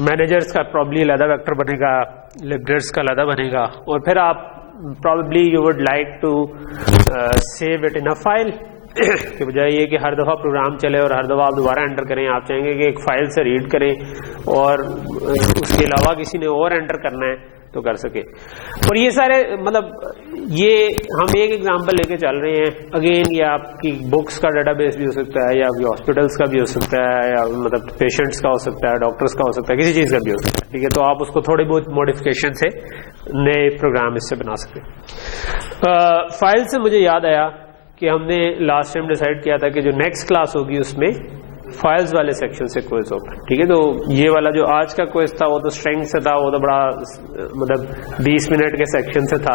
मैनेजर्स का प्रॉब्ली अलग वेक्टर बनेगा, लेबरर्स का अलग बनेगा, और फिर आप probably you would like to save it in a file के बजाय ये कि हर दफा प्रोग्राम चले और हर दफा आप दोबारा एंटर करें, आप चाहेंगे कि एक फाइल से रीड करें और उसके अलावा किसी ने और एंटर करना है, तो कर सके। और ये सारे मतलब ये हम एक एग्जांपल लेके चल रहे हैं। अगेन ये आपकी बुक्स का डेटाबेस भी हो सकता है, या आपकी हॉस्पिटल्स का भी हो सकता है, या मतलब पेशेंट्स का हो सकता है, डॉक्टर्स का हो सकता है, किसी चीज का भी हो सकता है, ठीक है। तो आप उसको थोड़ी बहुत मॉडिफिकेशन से नए प्रोग्राम इससे बना सकते हैं। फाइल से मुझे याद आया कि हमने लास्ट टाइम डिसाइड किया था कि जो नेक्स्ट क्लास होगी उसमें फाइल्स वाले सेक्शन से क्विज होगा, ठीक है। तो ये वाला जो आज का क्विज था वो तो स्ट्रेंथ से था, वो तो बड़ा मतलब 20 मिनट के सेक्शन से था।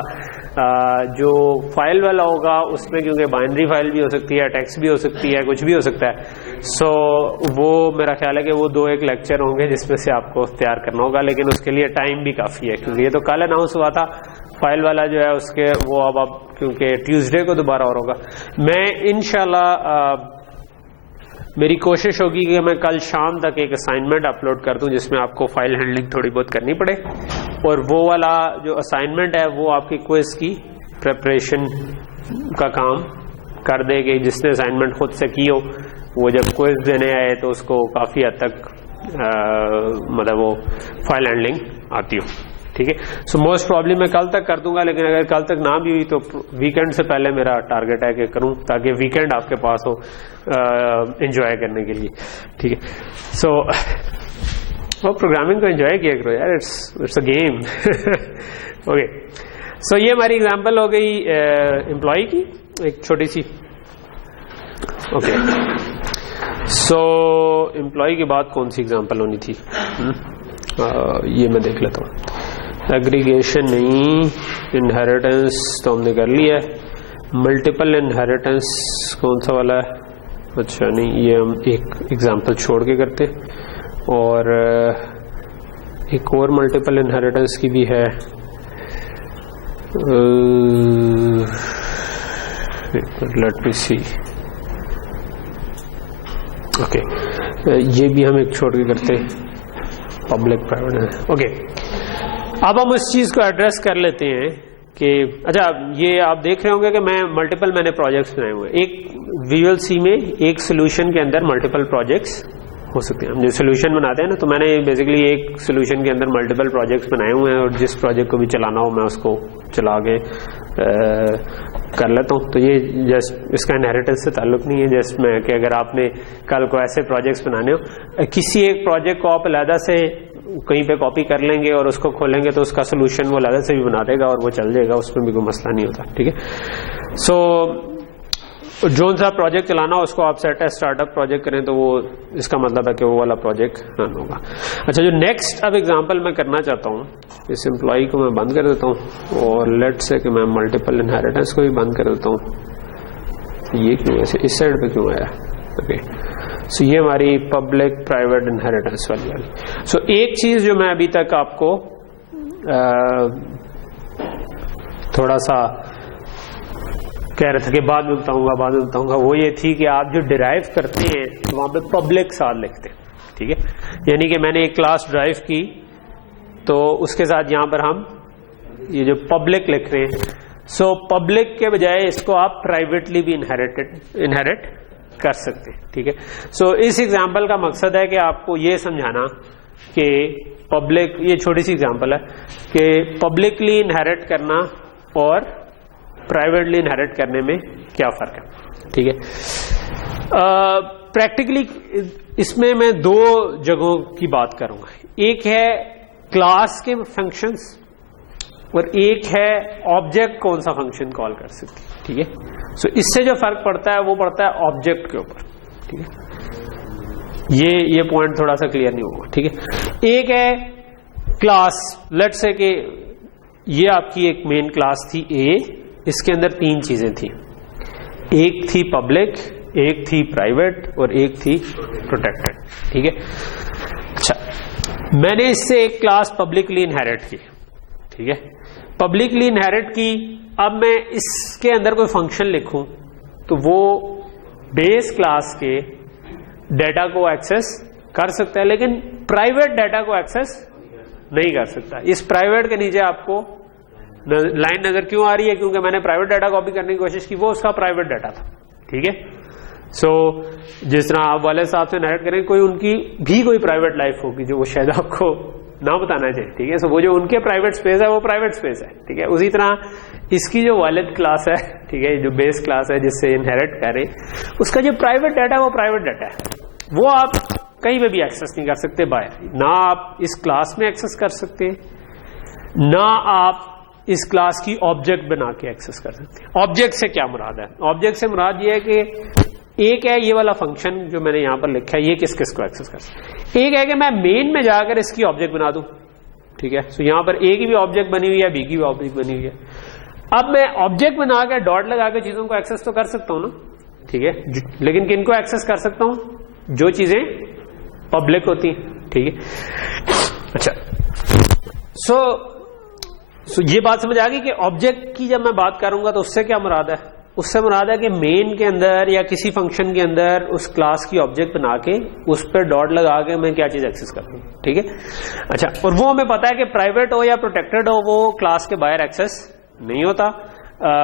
जो फाइल वाला होगा उसमें क्योंकि बाइनरी फाइल भी हो सकती है, टेक्स्ट भी हो सकती है, कुछ भी हो सकता है, सो वो मेरा ख्याल है कि वो 2-1 लेक्चर होंगे जिसमें से आपको तैयार करना होगा, लेकिन उसके लिए टाइम भी काफी है क्योंकि ये तो कल अनाउंस हुआ था। फाइल वाला जो है उसके वो अब क्योंकि ट्यूसडे को दोबारा और होगा। मैं इंशाल्लाह मेरी कोशिश होगी कि मैं कल शाम तक एक असाइनमेंट अपलोड कर दूं जिसमें आपको फाइल हैंडलिंग थोड़ी बहुत करनी पड़े, और वो वाला जो असाइनमेंट है वो आपकी क्विज की प्रिपरेशन का काम कर देगी। जिसने असाइनमेंट खुद से की हो वो जब क्विज देने आए तो उसको काफी हद तक मतलब वो फाइल हैंडलिंग आती हो, ठीक है। सो मोस्ट प्रॉब्ली मैं कल तक कर दूंगा, लेकिन अगर कल तक ना भी हुई तो वीकेंड से पहले मेरा टारगेट है कि करूं ताकि वीकेंड आपके पास हो एंजॉय करने के लिए, ठीक है। सो वो प्रोग्रामिंग को एंजॉय किया करो यार, इट्स अ गेम। ओके, सो ये हमारी एग्जांपल हो गई एम्प्लॉय की एक छोटी सी। ओके, सो एम्प्लॉय के बाद कौन सी एग्जांपल होनी थी? ये मैं देख लेता हूँ। एग्रीगेशन नहीं, इनहेरिटेंस तो हमने कर लिया है। मल्टीपल इनहेरिटेंस कौन सा वाला है? अच्छा नहीं, ये हम एक एग्जांपल छोड़ के करते, और एक और मल्टीपल इनहेरिटेंस की भी है। लेट मी सी। ओके, ये भी हम एक छोड़ के करते, पब्लिक प्राइवेट है। ओके, अब हम उस चीज को एड्रेस कर लेते हैं कि अच्छा ये आप देख रहे होंगे कि मैंने प्रोजेक्ट्स बनाए हुए। एक VLC में एक सोल्यूशन के अंदर मल्टीपल प्रोजेक्ट्स हो सकते हैं। हम जो सोल्यूशन बनाते हैं ना, तो मैंने बेसिकली एक सोल्यूशन के अंदर मल्टीपल प्रोजेक्ट्स बनाए हुए हैं, और जिस प्रोजेक्ट को भी चलाना हो मैं उसको चला के कर लेता हूँ। तो ये जस्ट इसका इनहेरिटेंस से ताल्लुक नहीं है। जस्ट मैं कि अगर आपने कल को ऐसे प्रोजेक्ट्स बनाने हो, किसी एक प्रोजेक्ट को आप अलहदा से कहीं पे कॉपी कर लेंगे और उसको खोलेंगे तो उसका सोल्यूशन वो अलग से भी बना देगा और वो चल जाएगा, उसमें भी कोई मसला नहीं होता, ठीक है। सो जो सा प्रोजेक्ट चलाना हो उसको आप सेट है स्टार्टअप प्रोजेक्ट करें तो वो इसका मतलब है कि वो वाला प्रोजेक्ट रन होगा। अच्छा, जो नेक्स्ट अब एग्जांपल मैं करना चाहता हूँ, इस एम्प्लॉय को मैं बंद कर देता हूँ और लेट से कि मैं मल्टीपल इनहेरिटेंस को भी बंद कर देता हूँ। ये क्यों ऐसे इस साइड पे क्यों आया? ओके, सो ये हमारी पब्लिक प्राइवेट इनहेरिटेंस वाली। सो एक चीज जो मैं अभी तक आपको थोड़ा सा कह रहा था कि बाद में बताऊंगा, वो ये थी कि आप जो डिराइव करते हैं तो वहां पे पब्लिक साथ लिखते हैं, ठीक है। यानी कि मैंने एक क्लास ड्राइव की तो उसके साथ यहां पर हम ये जो पब्लिक लिख रहे हैं, सो पब्लिक के बजाय इसको आप प्राइवेटली भी इनहेरिट कर सकते हैं, ठीक है। सो इस एग्जाम्पल का मकसद है कि आपको ये समझाना कि पब्लिक, ये छोटी सी एग्जाम्पल है कि पब्लिकली इनहेरिट करना और प्राइवेटली इनहेरिट करने में क्या फर्क है, ठीक है। प्रैक्टिकली इसमें मैं दो जगहों की बात करूंगा। एक है क्लास के फंक्शंस और एक है ऑब्जेक्ट कौन सा फंक्शन कॉल कर सकती है, ठीक है। सो इससे जो फर्क पड़ता है वो पड़ता है ऑब्जेक्ट के ऊपर, ठीक है। ये पॉइंट थोड़ा सा क्लियर नहीं होगा, ठीक है। एक है क्लास, लेट से कि ये आपकी एक मेन क्लास थी ए, इसके अंदर तीन चीजें थी, एक थी पब्लिक, एक थी प्राइवेट और एक थी प्रोटेक्टेड, ठीक है। अच्छा, मैंने इससे एक क्लास पब्लिकली इनहेरिट की, ठीक है, पब्लिकली इनहेरिट की। अब मैं इसके अंदर कोई फंक्शन लिखूं तो वो बेस क्लास के डाटा को एक्सेस कर सकता है, लेकिन प्राइवेट डाटा को एक्सेस नहीं कर सकता। इस प्राइवेट के नीचे आपको लाइन नजर क्यों आ रही है? क्योंकि मैंने प्राइवेट डाटा कॉपी करने की कोशिश की, वो उसका प्राइवेट डाटा था, ठीक है। सो जिस तरह आप वाले साहब से इनहेरिट करें, कोई उनकी भी कोई प्राइवेट लाइफ होगी जो वो शायद आपको ना बताना चाहिए, ठीक है। सो वो जो उनके प्राइवेट स्पेस है वो प्राइवेट स्पेस है, ठीक है। उसी तरह इसकी जो वॉलेट क्लास है, ठीक है, जो बेस क्लास है जिससे इनहेरिट करे, उसका जो प्राइवेट डाटा है वो प्राइवेट डाटा है, वो आप कहीं पे भी एक्सेस नहीं कर सकते बाहर। ना आप इस क्लास में एक्सेस कर सकते, ना आप इस क्लास की ऑब्जेक्ट बना के एक्सेस कर सकते हैं। ऑब्जेक्ट से क्या मुराद है? ऑब्जेक्ट से मुराद ये है कि एक है ये वाला फंक्शन जो मैंने यहां पर लिखा है, ये किस किस को एक्सेस कर सकते। एक है कि मैं मेन में जाकर इसकी ऑब्जेक्ट बना दूं, ठीक है। सो यहां पर ए की भी ऑब्जेक्ट बनी हुई है, बी की भी ऑब्जेक्ट बनी हुई है। अब मैं ऑब्जेक्ट बना के डॉट लगा के चीजों को एक्सेस तो कर सकता हूं ना, ठीक है, लेकिन किनको एक्सेस कर सकता हूं? जो चीजें पब्लिक होती हैं, ठीक है। अच्छा, सो ये बात समझ आ गई कि ऑब्जेक्ट की जब मैं बात करूंगा तो उससे क्या मुराद है? उससे मुराद है कि मेन के अंदर या किसी फंक्शन के अंदर उस क्लास की ऑब्जेक्ट बना के उस पर डॉट लगा के मैं क्या चीज एक्सेस करता हूं, ठीक है। अच्छा, और वो हमें पता है कि प्राइवेट हो या प्रोटेक्टेड हो, वो क्लास के बाहर एक्सेस नहीं होता।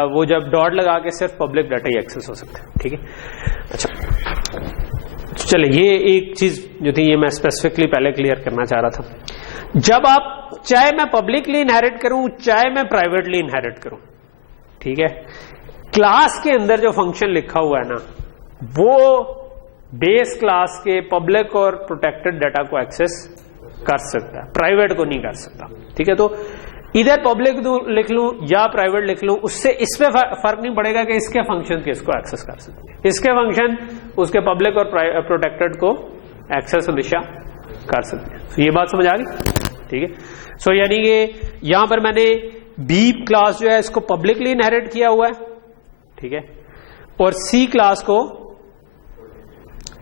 वो जब डॉट लगा के सिर्फ पब्लिक डाटा ही एक्सेस हो सकता है, ठीक है। अच्छा, चले, ये एक चीज जो थी ये मैं स्पेसिफिकली पहले क्लियर करना चाह रहा था। जब आप चाहे मैं पब्लिकली इनहेरिट करूं चाहे मैं प्राइवेटली इनहेरिट करूं, ठीक है, क्लास के अंदर जो फंक्शन लिखा हुआ है ना, वो बेस क्लास के पब्लिक और प्रोटेक्टेड डाटा को एक्सेस कर सकता है, प्राइवेट को नहीं कर सकता, ठीक है। तो इधर पब्लिक लिख लूं या प्राइवेट लिख लूं, उससे इसमें फर्क नहीं पड़ेगा कि इसके फंक्शन किसको एक्सेस कर सकते हैं। इसके फंक्शन उसके पब्लिक और प्रोटेक्टेड को एक्सेस हमेशा कर सकते हैं। तो ये बात समझ आ गई, ठीक है। सो यानी कि यहां पर मैंने बी क्लास जो है इसको पब्लिकली इनहेरिट किया हुआ है, ठीक है, और सी क्लास को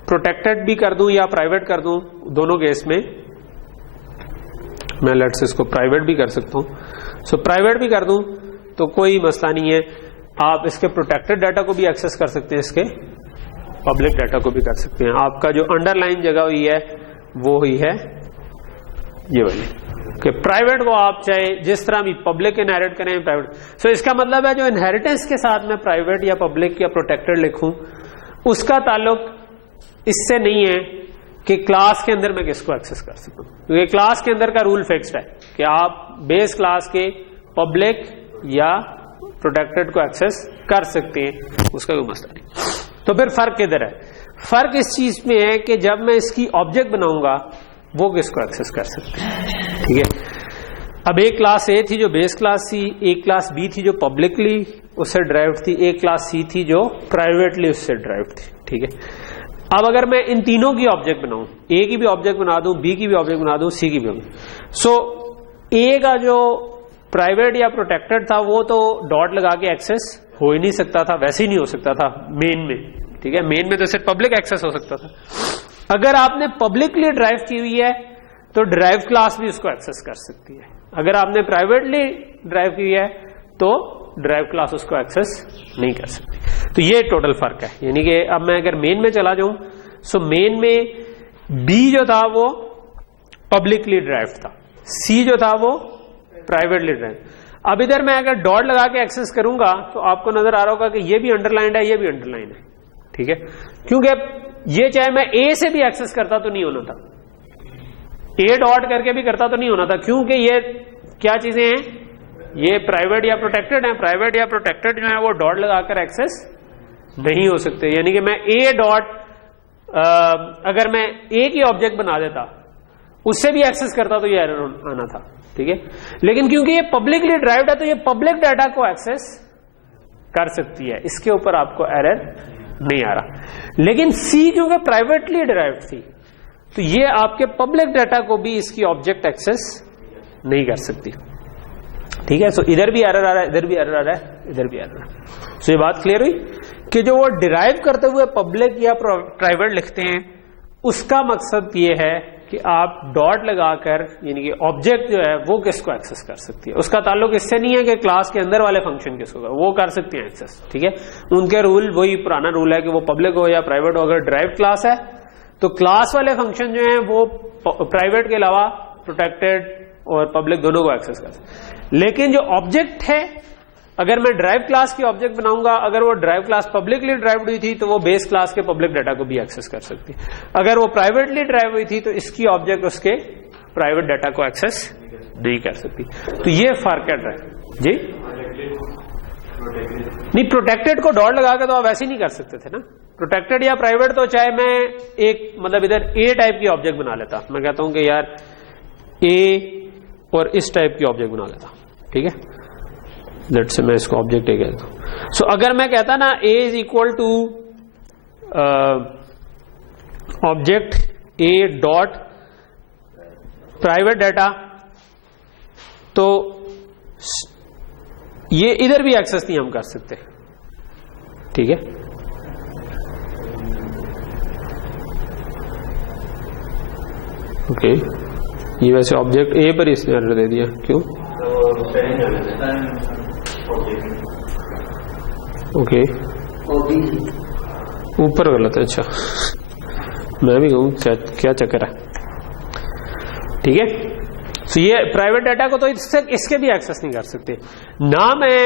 प्रोटेक्टेड भी कर दूं या प्राइवेट कर दूं, दोनों केस में मैं लेट्स इसको प्राइवेट भी कर सकता हूं। सो प्राइवेट भी कर दूं तो कोई मसला नहीं है, आप इसके प्रोटेक्टेड डाटा को भी एक्सेस कर सकते हैं, इसके पब्लिक डाटा को भी कर सकते हैं। आपका जो अंडरलाइन जगह हुई है वो हुई है ये वाली कि प्राइवेट को आप चाहे जिस तरह भी पब्लिक इनहेरिट करें, प्राइवेट। सो इसका मतलब है जो इनहेरिटेंस के साथ में प्राइवेट या पब्लिक या प्रोटेक्टेड लिखूं, उसका ताल्लुक इससे नहीं है कि क्लास के अंदर मैं किसको एक्सेस कर सकूं, क्योंकि क्लास के अंदर का रूल फिक्स्ड है कि आप बेस क्लास के पब्लिक या प्रोटेक्टेड को एक्सेस कर सकते हैं, उसका कोई मसला नहीं। तो फिर फर्क किधर है? फर्क इस चीज में है कि जब मैं इसकी ऑब्जेक्ट बनाऊंगा वो किसको एक्सेस कर सकते हैं, ठीक है। अब एक क्लास ए थी जो बेस क्लास थी, एक क्लास बी थी जो पब्लिकली उससे ड्राइव्ड थी, एक क्लास सी थी जो प्राइवेटली उससे ड्राइव्ड थी, ठीक है। अब अगर मैं इन तीनों की ऑब्जेक्ट बनाऊं, ए की भी ऑब्जेक्ट बना दूं, बी की भी ऑब्जेक्ट बना दूं, सी की भी, सो ए का जो प्राइवेट या प्रोटेक्टेड था वो तो डॉट लगा के एक्सेस हो ही नहीं सकता था, वैसे ही नहीं हो सकता था मेन में, ठीक है। मेन में तो सिर्फ पब्लिक एक्सेस हो सकता था। अगर आपने पब्लिकली ड्राइव की हुई है तो ड्राइव क्लास भी उसको एक्सेस कर सकती है, अगर आपने प्राइवेटली ड्राइव की है तो ड्राइव क्लास उसको एक्सेस नहीं कर सकती। तो ये टोटल फर्क है, यानी कि अब मैं अगर मेन में चला जाऊं, सो मेन में बी जो था वो पब्लिकली ड्राइव था, सी जो था वो प्राइवेटली ड्राइव। अब इधर मैं अगर डॉट लगा के एक्सेस करूंगा तो आपको नजर आ रहा होगा कि ये भी अंडरलाइंड है, ये भी अंडरलाइन है, ठीक है, क्योंकि ये चाहे मैं ए से भी एक्सेस करता तो नहीं होना था, ए डॉट करके भी करता तो नहीं होना था, क्योंकि ये क्या चीजें हैं, ये प्राइवेट या प्रोटेक्टेड है। प्राइवेट या प्रोटेक्टेड जो है वो डॉट लगाकर एक्सेस नहीं हो सकते, यानी कि मैं ए डॉट अगर मैं ए की ऑब्जेक्ट बना देता उससे भी एक्सेस करता तो ये एरर आना था, ठीक है। लेकिन क्योंकि ये पब्लिकली ड्राइव्ड है तो ये पब्लिक डाटा को एक्सेस कर सकती है, इसके ऊपर आपको एरर नहीं आ रहा। लेकिन सी क्योंकि प्राइवेटली ड्राइव्ड थी तो ये आपके पब्लिक डाटा को भी इसकी ऑब्जेक्ट एक्सेस नहीं कर सकती, ठीक है। सो इधर भी एरर आ रहा है, इधर भी एरर आ रहा है, इधर भी एरर आ रहा है। सो ये बात क्लियर हुई कि जो वो डिराइव करते हुए पब्लिक या प्राइवेट लिखते हैं उसका मकसद ये है कि आप डॉट लगाकर, यानी कि ऑब्जेक्ट जो है वो किसको एक्सेस कर सकती है, उसका ताल्लुक इससे नहीं है कि क्लास के अंदर वाले फंक्शन किसको, वो कर सकते हैं एक्सेस, ठीक है। उनके रूल वही पुराना रूल है कि वो पब्लिक हो या प्राइवेट हो, अगर ड्राइव क्लास है तो क्लास वाले फंक्शन जो है वो प्राइवेट के अलावा प्रोटेक्टेड और पब्लिक दोनों को एक्सेस कर सकते। लेकिन जो ऑब्जेक्ट है, अगर मैं ड्राइव क्लास की ऑब्जेक्ट बनाऊंगा, अगर वो ड्राइव क्लास पब्लिकली ड्राइव्ड हुई थी तो वो बेस क्लास के पब्लिक डाटा को भी एक्सेस कर सकती है, अगर वो प्राइवेटली ड्राइव हुई थी तो इसकी ऑब्जेक्ट उसके प्राइवेट डाटा को एक्सेस नहीं कर सकती। तो ये फर्क कर रहा है जी। नहीं, प्रोटेक्टेड को डॉट लगा के तो आप वैसे ही नहीं कर सकते थे ना। प्रोटेक्टेड या प्राइवेट तो चाहे मैं एक मतलब इधर ए टाइप की ऑब्जेक्ट बना लेता, मैं कहता हूं कि यार ए और इस टाइप की ऑब्जेक्ट बना लेता, ठीक है, लेट्स से मैं इसको ऑब्जेक्ट ए कहता हूं। सो अगर मैं कहता ना a is equal to object a dot private data, तो ये इधर भी एक्सेस नहीं हम कर सकते, ठीक है। ओके, ये वैसे ऑब्जेक्ट ए पर इसने एरर दे दिया, क्यों? ओके, ऊपर गलत है, अच्छा मैं भी कहूँ क्या चक्कर है, ठीक है। तो ये प्राइवेट डाटा को तो इसके भी एक्सेस नहीं कर सकते ना। मैं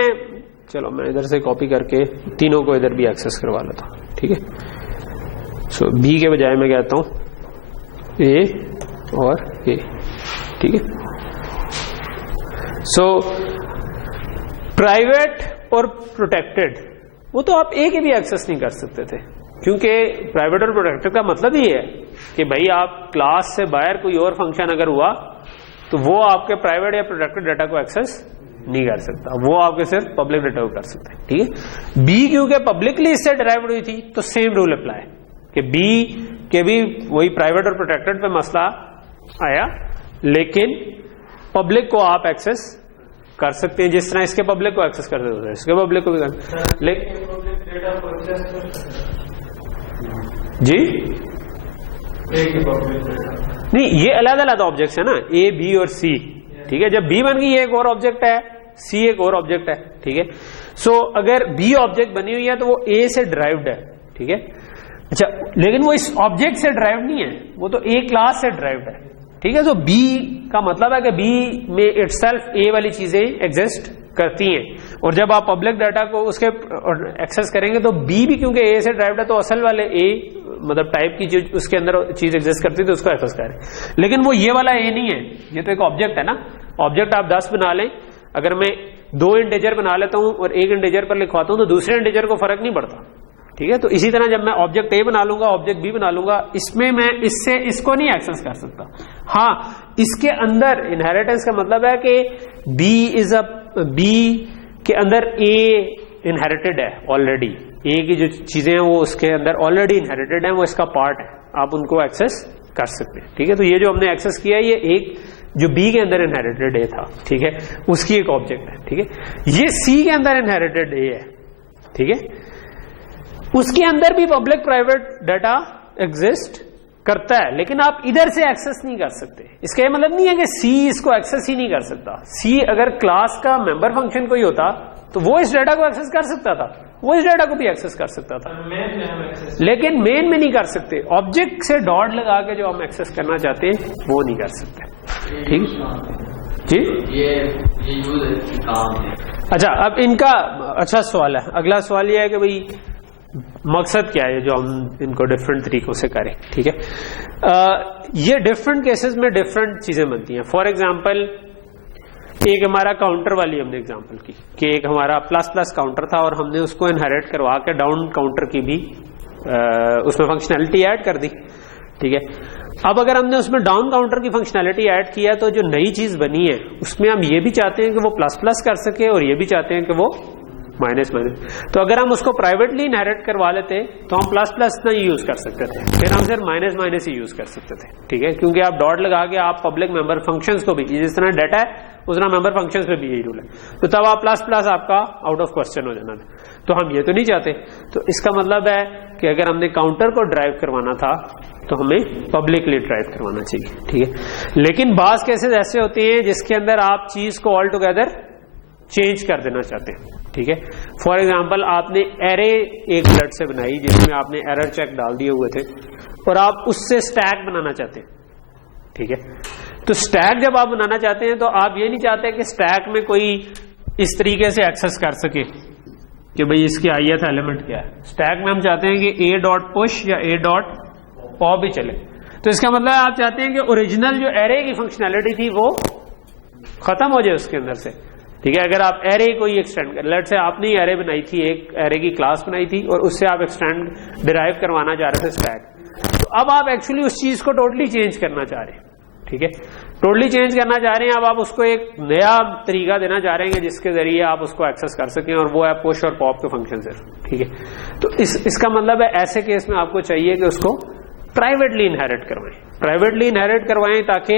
चलो मैं इधर से कॉपी करके तीनों को इधर भी एक्सेस करवा लेता हूं, ठीक है। सो बी के बजाय मैं कहता हूं ए और ए, ठीक है। सो प्राइवेट और प्रोटेक्टेड वो तो आप ए के भी एक्सेस नहीं कर सकते थे, क्योंकि प्राइवेट और प्रोटेक्टेड का मतलब ही है कि भाई आप क्लास से बाहर कोई और फंक्शन अगर हुआ तो वो आपके प्राइवेट या प्रोटेक्टेड डाटा को एक्सेस नहीं कर सकता, वो आपके सिर्फ पब्लिक डाटा को कर सकता है, ठीक है। बी क्योंकि पब्लिकली इससे डिराइव्ड हुई थी तो सेम रूल अप्लाई कि बी के भी वही प्राइवेट और प्रोटेक्टेड पे मसला आया, लेकिन पब्लिक को आप एक्सेस कर सकते हैं जिस तरह इसके पब्लिक को एक्सेस कर देते, इसके पब्लिक को भी कर, लेकिन जी नहीं, ये अलग अलग ऑब्जेक्ट्स है ना, ए बी और सी, ठीक है। जब बी बन गई एक और ऑब्जेक्ट है, सी एक और ऑब्जेक्ट है, ठीक है। सो अगर बी ऑब्जेक्ट बनी हुई है तो वो ए से ड्राइव्ड है, ठीक है। अच्छा, लेकिन वो इस ऑब्जेक्ट से ड्राइव्ड नहीं है, वो तो ए क्लास से ड्राइव्ड है, ठीक है। तो बी का मतलब है कि बी में इटसेल्फ ए वाली चीजें एग्जिस्ट करती हैं, और जब आप पब्लिक डाटा को उसके एक्सेस करेंगे तो बी भी क्योंकि ए से ड्राइव्ड है तो असल वाले ए मतलब टाइप की जो उसके अंदर चीज एग्जिस्ट करती है तो उसको एक्सेस करें। लेकिन वो ये वाला ए नहीं है, ये तो एक ऑब्जेक्ट है ना। ऑब्जेक्ट आप 10 बना लें, अगर मैं 2 इंटीजर बना लेता हूं और 1 इंटीजर पर लिखवाता हूं तो दूसरे इंटीजर को फर्क नहीं पड़ता, ठीक है। तो इसी तरह जब मैं ऑब्जेक्ट ए बना लूंगा, ऑब्जेक्ट बी बना लूंगा, इसमें मैं इससे इसको नहीं एक्सेस कर सकता। हाँ, इसके अंदर इनहेरिटेंस का मतलब है कि बी के अंदर ए इनहेरिटेड है ऑलरेडी, ए की जो चीजें हैं वो उसके अंदर ऑलरेडी इनहेरिटेड है, वो इसका पार्ट है, आप उनको एक्सेस कर सकते हैं, ठीक है। तो ये जो हमने एक्सेस किया है ये एक जो बी के अंदर इनहेरिटेड ए था, ठीक है, उसकी एक ऑब्जेक्ट है, ठीक है। ये सी के अंदर इनहेरिटेड ए है, ठीक है, उसके अंदर भी पब्लिक प्राइवेट डाटा एग्जिस्ट करता है, लेकिन आप इधर से एक्सेस नहीं कर सकते। इसका ये मतलब नहीं है कि सी इसको एक्सेस ही नहीं कर सकता। सी अगर क्लास का मेंबर फंक्शन कोई होता तो वो इस डाटा को एक्सेस कर सकता था, वो इस डाटा को भी एक्सेस कर सकता था, लेकिन मेन में नहीं कर सकते। ऑब्जेक्ट से डॉट लगा के जो हम एक्सेस करना चाहते हैं वो नहीं कर सकते, ठीक जी। ये काम है। अच्छा, अब इनका अच्छा सवाल है, अगला सवाल ये है कि भाई मकसद क्या है जो हम इनको डिफरेंट तरीकों से करें, ठीक है। ये डिफरेंट केसेस में डिफरेंट चीजें बनती हैं। फॉर एग्जांपल एक हमारा काउंटर वाली हमने एग्जांपल की कि एक हमारा प्लस प्लस काउंटर था और हमने उसको इनहेरिट करवा के डाउन काउंटर की भी उसमें फंक्शनैलिटी ऐड कर दी, ठीक है। अब अगर हमने उसमें डाउन काउंटर की फंक्शनैलिटी ऐड किया तो जो नई चीज बनी है उसमें हम ये भी चाहते हैं कि वो प्लस प्लस कर सके और ये भी चाहते हैं कि वो माइनस माइनस। तो अगर हम उसको प्राइवेटली इनहेरिट करवा लेते तो हम प्लस प्लस नहीं यूज कर सकते थे, फिर हम सिर्फ माइनस माइनस ही यूज कर सकते थे, ठीक है। क्योंकि आप डॉट लगा के आप पब्लिक मेंबर फंक्शंस को भी, जिस तरह डाटा है उस तरह मेंबर फंक्शंस पे भी यही रूल है, तो तब आप प्लस प्लस आपका आउट ऑफ क्वेश्चन हो जाना था। तो हम ये तो नहीं चाहते। तो इसका मतलब है कि अगर हमने काउंटर को ड्राइव करवाना था तो हमें पब्लिकली ड्राइव करवाना चाहिए, ठीक है। लेकिन बाज केसेस ऐसे होते हैं जिसके अंदर आप चीज को ऑल टुगेदर चेंज कर देना चाहते हैं, ठीक है। फॉर एग्जाम्पल आपने एरे एक ब्लड से बनाई जिसमें आपने एरर चेक डाल दिए हुए थे और आप उससे स्टैक बनाना चाहते हैं, ठीक है। तो स्टैक जब आप बनाना चाहते हैं तो आप ये नहीं चाहते कि स्टैक में कोई इस तरीके से एक्सेस कर सके कि भाई इसकी ith एलिमेंट क्या है। स्टैक में हम चाहते हैं कि a डॉट पुश या a डॉट पॉप भी चले। तो इसका मतलब आप चाहते हैं कि ओरिजिनल जो एरे की फंक्शनैलिटी थी वो खत्म हो जाए उसके अंदर से, ठीक है। अगर आप एरे को ही एक्सटेंड कर, लेट से आपने ही एरे बनाई थी, एक एरे की क्लास बनाई थी और उससे आप एक्सटेंड डिराइव करवाना चाह रहे थे स्टैक, तो अब आप एक्चुअली उस चीज को टोटली चेंज करना चाह रहे हैं, ठीक है, टोटली चेंज करना चाह रहे हैं। अब आप उसको एक नया तरीका देना चाह रहे हैं जिसके जरिए आप उसको एक्सेस कर सकें, और वो है पुश और पॉप के फंक्शन से, ठीक है। तो इसका मतलब है ऐसे केस में आपको चाहिए कि उसको प्राइवेटली इनहेरिट करवाएं, प्राइवेटली इनहेरिट करवाएं ताकि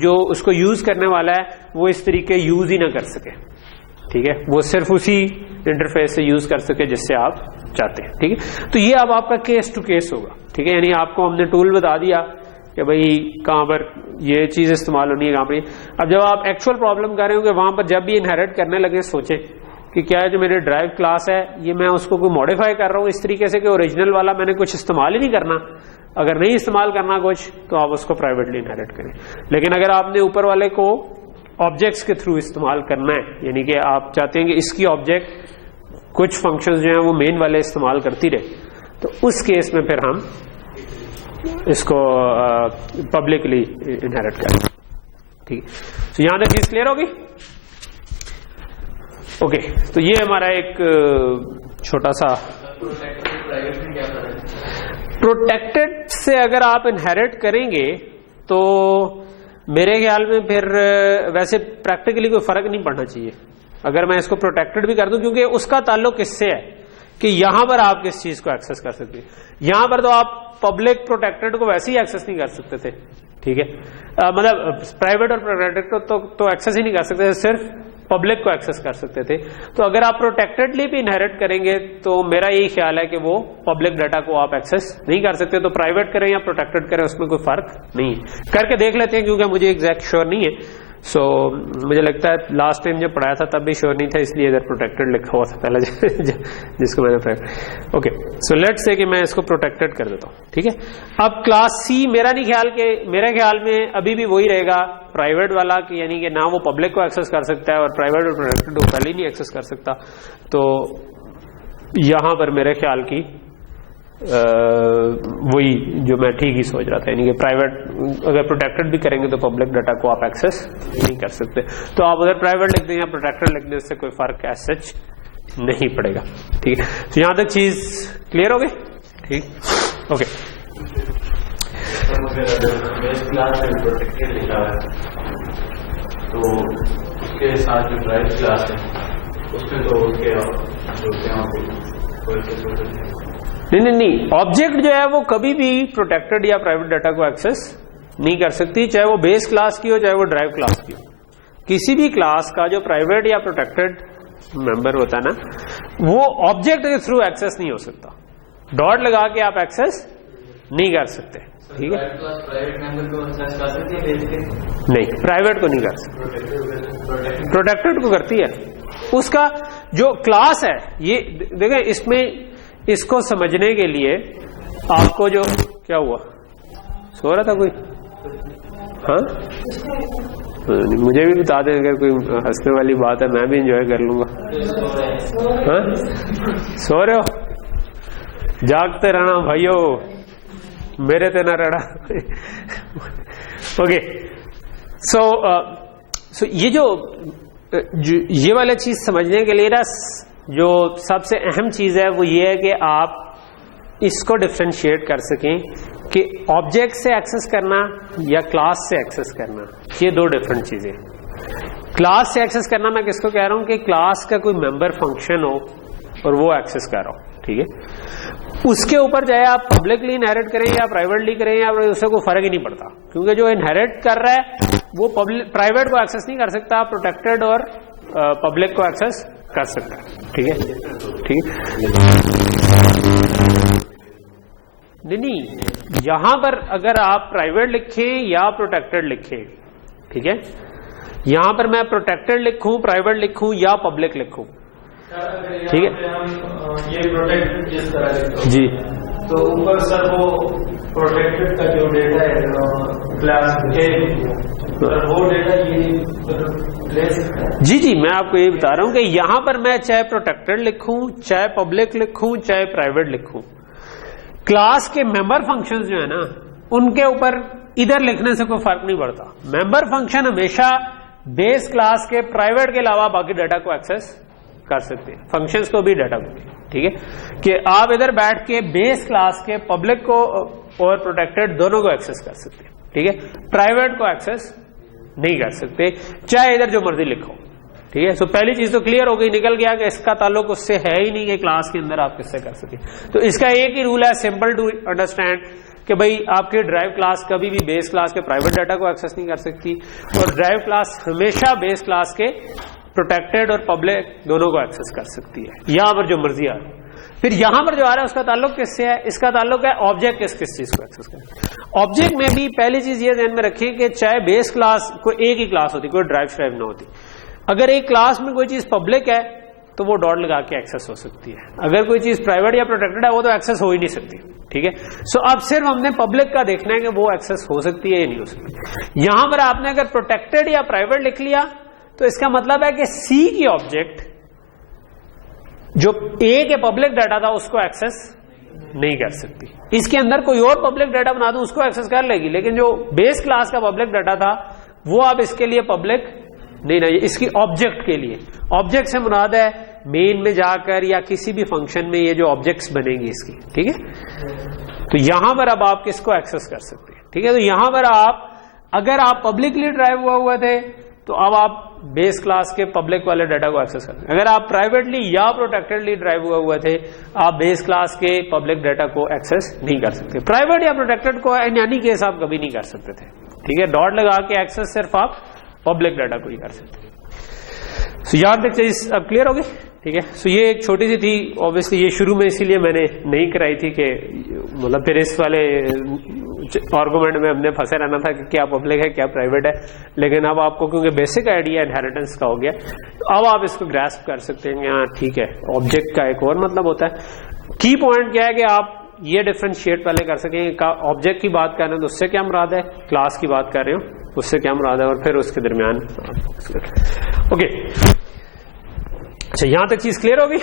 जो उसको यूज करने वाला है वो इस तरीके यूज ही ना कर सके, ठीक है, वो सिर्फ उसी इंटरफेस से यूज कर सके जिससे आप चाहते हैं, ठीक है। तो ये अब आपका केस टू केस होगा, ठीक है, यानी आपको हमने टूल बता दिया कि भाई कहां पर ये चीज इस्तेमाल होनी है, कहां पर। अब जब आप एक्चुअल प्रॉब्लम कर रहे हो कि वहां पर जब भी इनहेरिट करने लगे सोचें कि क्या है जो मेरे ड्राइव क्लास है ये मैं उसको कोई मॉडिफाई कर रहा हूं इस तरीके से कि ओरिजिनल वाला मैंने कुछ इस्तेमाल ही नहीं करना। अगर नहीं इस्तेमाल करना कुछ तो आप उसको प्राइवेटली इनहेरिट करें, लेकिन अगर आपने ऊपर वाले को ऑब्जेक्ट्स के थ्रू इस्तेमाल करना है, यानी कि आप चाहते हैं कि इसकी ऑब्जेक्ट कुछ फंक्शंस जो हैं वो मेन वाले इस्तेमाल करती रहे, तो उस केस में फिर हम इसको पब्लिकली इनहेरिट करें, ठीक है। तो यहां तक चीज क्लियर होगी, ओके। तो ये हमारा एक छोटा सा प्रोटेक्टेड से अगर आप इनहेरिट करेंगे तो मेरे ख्याल में फिर वैसे प्रैक्टिकली कोई फर्क नहीं पड़ना चाहिए अगर मैं इसको प्रोटेक्टेड भी कर दूं, क्योंकि उसका ताल्लुक किससे है कि यहां पर आप किस चीज को एक्सेस कर सकते हैं। यहां पर तो आप पब्लिक प्रोटेक्टेड को वैसे ही एक्सेस नहीं कर सकते थे, ठीक है, मतलब प्राइवेट और प्रोटेक्टेड को तो एक्सेस ही नहीं कर सकते थे, सिर्फ पब्लिक को एक्सेस कर सकते थे। तो अगर आप प्रोटेक्टेडली भी इनहेरिट करेंगे तो मेरा यही ख्याल है कि वो पब्लिक डाटा को आप एक्सेस नहीं कर सकते, तो प्राइवेट करें या प्रोटेक्टेड करें उसमें कोई फर्क नहीं है। करके देख लेते हैं क्योंकि मुझे एग्जैक्ट श्योर नहीं है। सो मुझे लगता है लास्ट टाइम जब पढ़ाया था तब भी श्योर नहीं था, इसलिए इधर प्रोटेक्टेड लिखा हुआ था पहले जिसको मैंने private. Okay, so let's say कि मैं इसको प्रोटेक्टेड कर देता हूं, ठीक है। अब क्लास सी मेरे ख्याल में अभी भी वही रहेगा प्राइवेट वाला, कि यानी कि ना वो पब्लिक को एक्सेस कर सकता है और प्राइवेट और प्रोटेक्टेड को पहले ही नहीं एक्सेस कर सकता। तो यहां पर मेरे ख्याल की वही जो मैं ठीक ही सोच रहा था, यानी कि प्राइवेट अगर प्रोटेक्टेड भी करेंगे तो पब्लिक डाटा को आप एक्सेस नहीं कर सकते। तो आप अगर प्राइवेट लिख दें या प्रोटेक्टेड लिख दें उससे कोई फर्क एज सच नहीं पड़ेगा, ठीक है। तो यहां तक चीज क्लियर हो गई, ठीक, ओके। प्रोटेक्टेड लिखा है तो उसके साथ जो ड्राइव क्लास है उसमें तो नहीं, ऑब्जेक्ट जो है वो कभी भी प्रोटेक्टेड या प्राइवेट डाटा को एक्सेस नहीं कर सकती, चाहे वो बेस क्लास की हो चाहे वो ड्राइव क्लास की हो। किसी भी क्लास का जो प्राइवेट या प्रोटेक्टेड मेंबर होता है ना, वो ऑब्जेक्ट के थ्रू एक्सेस नहीं हो सकता। डॉट लगा के आप एक्सेस नहीं कर सकते, ठीक है। प्राइवेट मेंबर को एक्सेस कर सकती है, नहीं, प्राइवेट को नहीं कर सकती, प्रोटेक्टेड को करती है। उसका जो क्लास है, ये देखें, इसमें इसको समझने के लिए आपको जो क्या हुआ, सो रहा था कोई, हाँ, मुझे भी बता दें अगर कोई हंसने वाली बात है, मैं भी एंजॉय कर लूंगा। हाँ, सो रहे हो, जागते रहना भाइयों, मेरे ते ना रड़ा। ओके, सो ये वाला चीज समझने के लिए ना जो सबसे अहम चीज है वो ये है कि आप इसको डिफरेंशिएट कर सकें कि ऑब्जेक्ट से एक्सेस करना या क्लास से एक्सेस करना, ये दो डिफरेंट चीजें। क्लास से एक्सेस करना मैं किसको कह रहा हूं कि क्लास का कोई मेंबर फंक्शन हो और वो एक्सेस कर रहा हो, ठीक है। उसके ऊपर चाहे आप पब्लिकली इनहेरिट करें या प्राइवेटली करें या उससे कोई फर्क ही नहीं पड़ता, क्योंकि जो इनहेरिट कर रहा है वो प्राइवेट को एक्सेस नहीं कर सकता, प्रोटेक्टेड और पब्लिक को एक्सेस कर सकता है, ठीक है, ठीक है। नहीं, यहां पर अगर आप प्राइवेट लिखें या प्रोटेक्टेड लिखें, ठीक है, यहां पर मैं प्रोटेक्टेड लिखूं, प्राइवेट लिखूं या पब्लिक लिखूं, ठीक है। ये प्रोटेक्टेड जिस तरह लिखो जी, तो ऊपर सर वो प्रोटेक्टेड का जो डेटा है क्लास ए, वो डेटा ये जी, मैं आपको ये बता रहा हूं कि यहां पर मैं चाहे प्रोटेक्टेड लिखूं, चाहे पब्लिक लिखूं, चाहे प्राइवेट लिखूं, क्लास के मेंबर फंक्शंस जो है ना उनके ऊपर इधर लिखने से कोई फर्क नहीं पड़ता। मेंबर फंक्शन हमेशा बेस क्लास के प्राइवेट के अलावा बाकी डाटा को एक्सेस कर सकते हैं, फंक्शंस को भी, डाटा को भी। ठीक है कि आप इधर बैठ के बेस क्लास के पब्लिक को और प्रोटेक्टेड दोनों को एक्सेस कर सकते हैं। ठीक है, प्राइवेट को एक्सेस नहीं कर सकते, चाहे इधर जो मर्जी लिखो। ठीक है, सो पहली चीज तो क्लियर हो गई, निकल गया कि इसका ताल्लुक उससे है ही नहीं कि क्लास के अंदर आप किससे कर सके। तो इसका एक ही रूल है, सिंपल टू अंडरस्टैंड, कि भाई आपके ड्राइव क्लास कभी भी बेस क्लास के प्राइवेट डाटा को एक्सेस नहीं कर सकती, और ड्राइव क्लास हमेशा बेस क्लास के प्रोटेक्टेड और पब्लिक दोनों को एक्सेस कर सकती है, यहां पर जो मर्जी आ रहा है। फिर यहां पर जो आ रहा है उसका ताल्लुक किससे है? इसका ताल्लुक है ऑब्जेक्ट किस चीज को एक्सेस करे। ऑब्जेक्ट में भी पहली चीज ये ध्यान में रखें कि चाहे बेस क्लास कोई एक ही क्लास होती, कोई ड्राइव श्राइव ना होती, अगर एक क्लास में कोई चीज पब्लिक है तो वो डॉट लगा के एक्सेस हो सकती है, अगर कोई चीज प्राइवेट या प्रोटेक्टेड है वो तो एक्सेस हो ही नहीं सकती। ठीक है, सो अब सिर्फ हमने पब्लिक का देखना है कि वो एक्सेस हो सकती है या नहीं हो सकती। यहां पर आपने अगर प्रोटेक्टेड या प्राइवेट लिख लिया तो इसका मतलब है कि सी की ऑब्जेक्ट जो ए के पब्लिक डाटा था उसको एक्सेस नहीं कर सकती। इसके अंदर कोई और पब्लिक डाटा बना दूं उसको एक्सेस कर लेगी, लेकिन जो बेस क्लास का पब्लिक डाटा था वो अब इसके लिए पब्लिक नहीं, इसकी ऑब्जेक्ट के लिए। ऑब्जेक्ट से मुराद है मेन में जाकर या किसी भी फंक्शन में ये जो ऑब्जेक्ट्स बनेंगी इसकी। ठीक है, तो यहां पर अब आप किसको एक्सेस कर सकते हैं। ठीक है, तो यहां पर आप अगर आप पब्लिकली ड्राइव हुए थे तो अब आप बेस क्लास के पब्लिक वाले डाटा को एक्सेस कर सकते हैं। अगर आप प्राइवेटली या प्रोटेक्टेडली ड्राइव हुए थे आप बेस क्लास के पब्लिक डाटा को एक्सेस नहीं कर सकते। प्राइवेट या प्रोटेक्टेड को यानी केस आप कभी नहीं कर सकते थे। ठीक है, डॉट लगा के एक्सेस सिर्फ आप पब्लिक डाटा को ही कर सकते हैं। सो यहां तक चीज अब क्लियर होगी। ठीक है, सो ये एक छोटी सी थी, ऑब्वियसली ये शुरू में इसीलिए मैंने नहीं कराई थी कि मतलब फिर इस वाले आर्गुमेंट में हमने फंसे रहना था कि क्या पब्लिक है क्या प्राइवेट है, लेकिन अब आपको क्योंकि बेसिक आइडिया इनहेरिटेंस का हो गया अब आप इसको ग्रास्प कर सकते हैं। हाँ ठीक है, ऑब्जेक्ट का एक और मतलब होता है। की पॉइंट क्या है कि आप ये डिफरेंशिएट पहले कर सकेंगे, ऑब्जेक्ट की बात कर रहे हैं तो उससे क्या मुराद है, क्लास की बात कर रहे हो उससे क्या मुराद है, और फिर उसके दरमियान ओके। अच्छा, यहां तक चीज क्लियर होगी।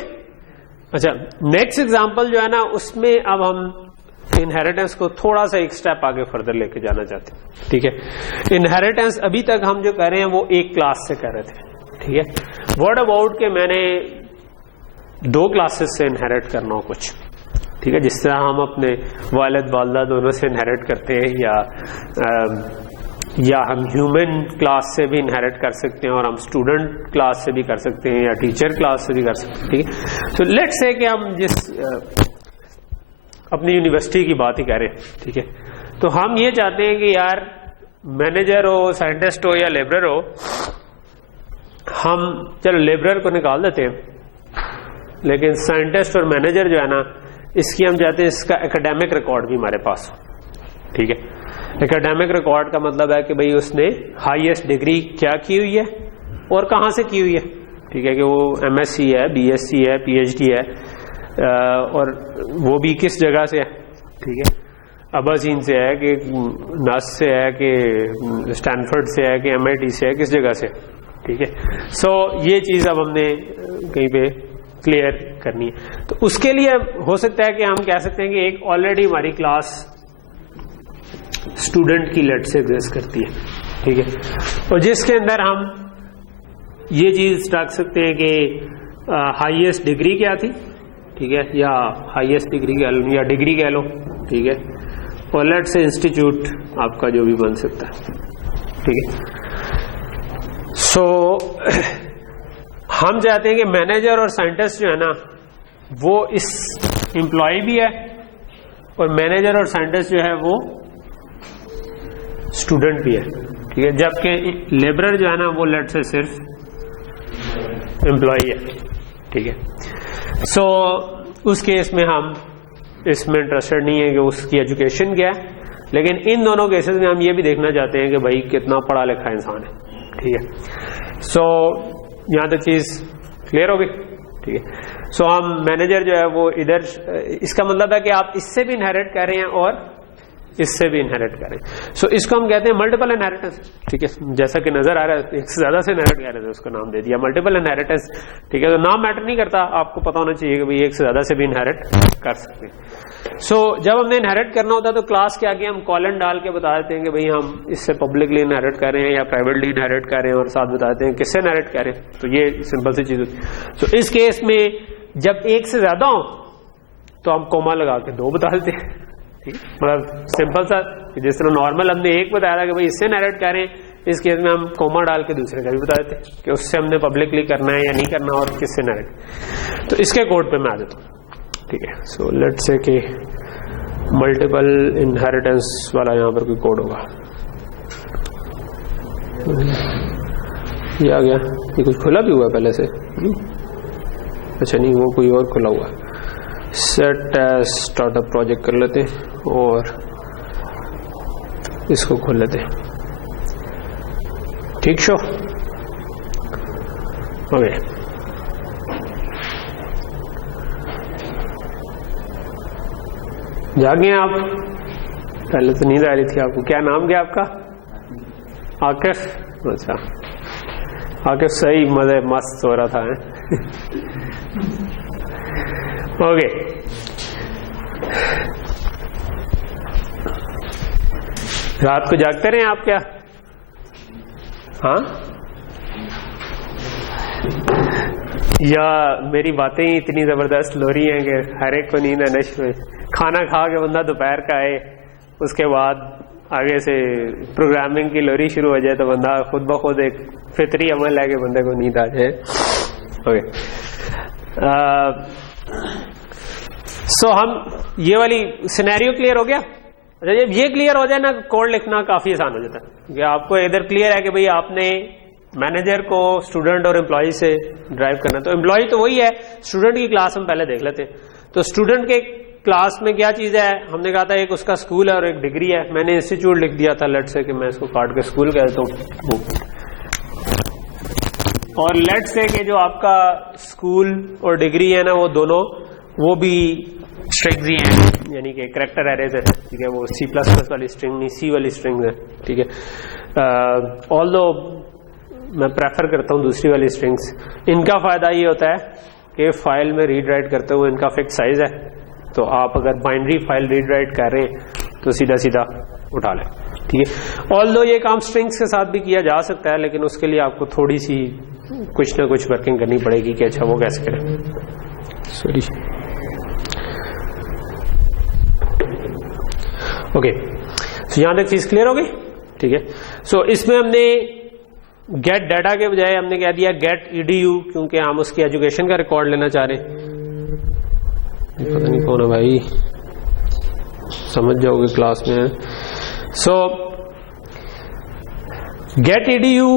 अच्छा, नेक्स्ट एग्जांपल जो है ना उसमें अब हम इनहेरिटेंस को थोड़ा सा एक स्टेप आगे फर्दर लेके जाना चाहते हैं। ठीक है, इनहेरिटेंस अभी तक हम जो कर रहे हैं वो एक क्लास से कर रहे थे। ठीक है, व्हाट अबाउट के मैंने दो क्लासेस से इनहेरिट करना हो कुछ। ठीक है, जिस तरह हम अपने वालिद वालदा दोनों से इनहेरिट करते हैं, या हम ह्यूमन क्लास से भी इनहेरिट कर सकते हैं, और हम स्टूडेंट क्लास से भी कर सकते हैं, या टीचर क्लास से भी कर सकते हैं। ठीक है, तो लेट्स से कि हम जिस अपनी यूनिवर्सिटी की बात ही करें। ठीक है, तो हम ये चाहते हैं कि यार मैनेजर हो, साइंटिस्ट हो या लेबरर हो, हम चलो लेबरर को निकाल देते हैं, लेकिन साइंटिस्ट और मैनेजर जो है ना इसकी हम चाहते हैं इसका एकेडमिक रिकॉर्ड भी हमारे पास हो। ठीक है, एकेडमिक रिकॉर्ड का मतलब है कि भाई उसने हाईएस्ट डिग्री क्या की हुई है और कहां से की हुई है। ठीक है, कि वो एमएससी है, बीएससी है, पीएचडी है, और वो भी किस जगह से है। ठीक है, अबाजीन से है कि नास से है कि स्टैनफोर्ड से है कि एमआईटी से है, किस जगह से। ठीक है, सो ये चीज अब हमने कहीं पे क्लियर करनी है। तो उसके लिए हो सकता है कि हम कह सकते हैं कि एक ऑलरेडी हमारी क्लास स्टूडेंट की लेट से एग्जिस्ट करती है। ठीक है, और जिसके अंदर हम ये चीज रख सकते हैं कि हाईएस्ट डिग्री क्या थी। ठीक है, या हाईएस्ट डिग्री कह लो या डिग्री कह लो। ठीक है, और लेट से इंस्टीट्यूट आपका जो भी बन सकता है। ठीक है, सो हम चाहते हैं कि मैनेजर और साइंटिस्ट जो है ना वो इस एम्प्लॉय भी है, और मैनेजर और साइंटिस्ट जो है वो स्टूडेंट भी है। ठीक है, जबकि लेबरर जो है ना वो लेट से सिर्फ एम्प्लॉय है। ठीक है, सो उस केस में हम इसमें इंटरेस्टेड नहीं है कि उसकी एजुकेशन क्या है, लेकिन इन दोनों केसेस में हम ये भी देखना चाहते हैं कि भाई कितना पढ़ा लिखा इंसान है। ठीक है, सो यहां तक चीज क्लियर होगी। ठीक है, सो हम मैनेजर जो है वो इधर, इसका मतलब है कि आप इससे भी इनहेरिट कर रहे हैं और इससे भी इनहेरिट करें। सो इसको हम कहते हैं मल्टीपल इनहेरिटेंस, ठीक है। जैसा कि नजर आ रहा है एक से ज्यादा से इनहेरिट कर रहे थे, उसको नाम दे दिया मल्टीपल इनहेरिटेंस, ठीक है। तो नाम मैटर नहीं करता, आपको पता होना चाहिए कि भाई एक से ज्यादा से भी इनहेरिट कर सकते हैं। सो जब हमने इनहेरिट करना होता है तो क्लास के आगे हम कॉलन डाल के बता देते हैं कि भाई हम इससे पब्लिकली इनहेरिट कर रहे हैं या प्राइवेटली इनहेरिट कर रहे हैं, और साथ बताते हैं किससे इनहेरिट कर रहे हैं। तो ये सिंपल सी चीज होती है। तो इस केस में जब एक से ज्यादा हो तो हम कोमा लगा के 2 बता देते हैं, ठीक है। मतलब सिंपल सा, जिस तरह नॉर्मल हमने 1 बताया था कि भाई इससे इनहेरिट करें, इस केस में हम कोमा डाल के दूसरे का भी बता देते हैं कि उससे हमने पब्लिकली करना है या नहीं करना और किससे इनहेरिट। तो इसके कोड पे मैं आ जाता हूँ, ठीक है। सो लेट्स से कि मल्टीपल इनहेरिटेंस वाला यहाँ पर कोई कोड होगा, ये आ गया। ये कुछ खुला भी हुआ पहले से, अच्छा नहीं, वो कोई और खुला हुआ। सेट एज स्टार्टअप प्रोजेक्ट कर लेते और इसको खोल लेते, ठीक शो ओके। जागे आप, पहले तो नींद आ रही थी आपको। क्या नाम क्या आपका? आकिफ, अच्छा आकिफ, सही मजे मस्त हो रहा था ओके। रात को जागते रहे आप क्या? हाँ, या मेरी बातें ही इतनी जबरदस्त लो रही हैं कि हर एक को नींद आना शुरू। खाना खा के बंदा दोपहर का आए, उसके बाद आगे से प्रोग्रामिंग की लोरी शुरू हो जाए तो बंदा खुद ब खुद एक फितरी अमल है कि बंदे को नींद आ जाए। ओके, सो हम ये वाली सिनेरियो क्लियर हो गया। अच्छा, जब ये क्लियर हो जाए ना, कोड लिखना काफी आसान हो जाता है कि आपको इधर क्लियर है कि भाई आपने मैनेजर को स्टूडेंट और एम्प्लॉय से ड्राइव करना। तो एम्प्लॉय तो वही है, स्टूडेंट की क्लास हम पहले देख लेते हैं। तो स्टूडेंट के क्लास में क्या चीज है, हमने कहा था एक उसका स्कूल है और एक डिग्री है। मैंने इंस्टीट्यूट लिख दिया था, लेट से कि मैं इसको काट के स्कूल कह देता हूँ। और लेट से कि जो आपका स्कूल और डिग्री है ना, वो दोनों वो भी स्ट्रिंग्स ही हैं, यानी कि कैरेक्टर एरेज है, ठीक है। वो C++ वाली स्ट्रिंग नहीं, C वाली स्ट्रिंग है, ठीक है। ऑल्दो मैं प्रेफर करता हूँ दूसरी वाली स्ट्रिंग्स। इनका फायदा ये होता है कि फाइल में रीड राइट करते हुए इनका फिक्स साइज है, तो आप अगर बाइनरी फाइल रीड राइट कर रहे हैं तो सीधा सीधा उठा लें, ठीक है। ऑल्दो ये काम स्ट्रिंग्स के साथ भी किया जा सकता है, लेकिन उसके लिए आपको थोड़ी सी कुछ ना कुछ वर्किंग करनी पड़ेगी कि अच्छा वो कैसे करें। Sorry, okay. सो यहां तक चीज क्लियर हो गई, ठीक है। सो इसमें हमने गेट डाटा के बजाय हमने कह दिया गेट edu, क्योंकि हम उसकी एजुकेशन का रिकॉर्ड लेना चाह रहे हैं। पता नहीं कौन है भाई, समझ जाओगे क्लास में। सो गेट edu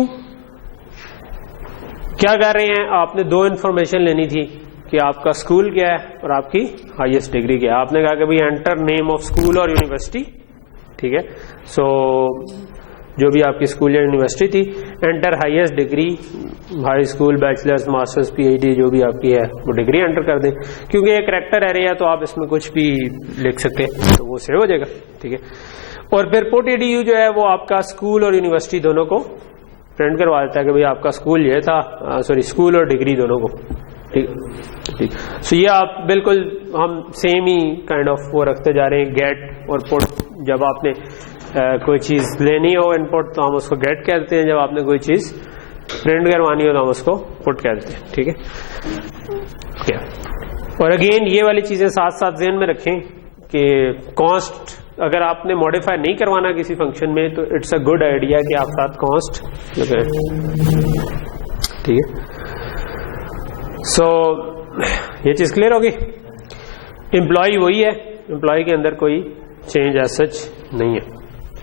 क्या कर रहे हैं, आपने 2 इंफॉर्मेशन लेनी थी कि आपका स्कूल क्या है और आपकी हाईएस्ट डिग्री क्या है। आपने कहा कि भाई एंटर नेम ऑफ स्कूल और यूनिवर्सिटी, ठीक है। सो जो भी आपकी स्कूल या यूनिवर्सिटी थी, enter highest degree, high school, bachelors, masters, PhD जो भी आपकी है वो डिग्री एंटर कर दें। क्योंकि ये कैरेक्टर एरे है तो आप इसमें कुछ भी लिख सकते हैं, तो वो सेव हो जाएगा, ठीक है। और फिर पुट edu जो है वो आपका स्कूल और यूनिवर्सिटी दोनों को प्रिंट करवा देता है कि भाई आपका स्कूल ये था, सॉरी स्कूल और डिग्री दोनों को, ठीक ठीक। सो ये आप बिल्कुल हम सेम ही काइंड ऑफ वो रखते जा रहे हैं, गेट और पुट। जब आपने कोई चीज लेनी हो इनपुट तो हम उसको गेट कहते हैं, जब आपने कोई चीज प्रिंट करवानी हो तो हम उसको पुट कहते हैं, ठीक है। और अगेन ये वाली चीजें साथ साथ ध्यान में रखें कि कॉस्ट अगर आपने मॉडिफाई नहीं करवाना किसी फंक्शन में तो इट्स अ गुड आइडिया कि आप साथ कॉस्ट लगाएं, ठीक है। सो ये चीज क्लियर होगी। एम्प्लॉय वही है, एम्प्लॉय के अंदर कोई चेंज एज सच नहीं है,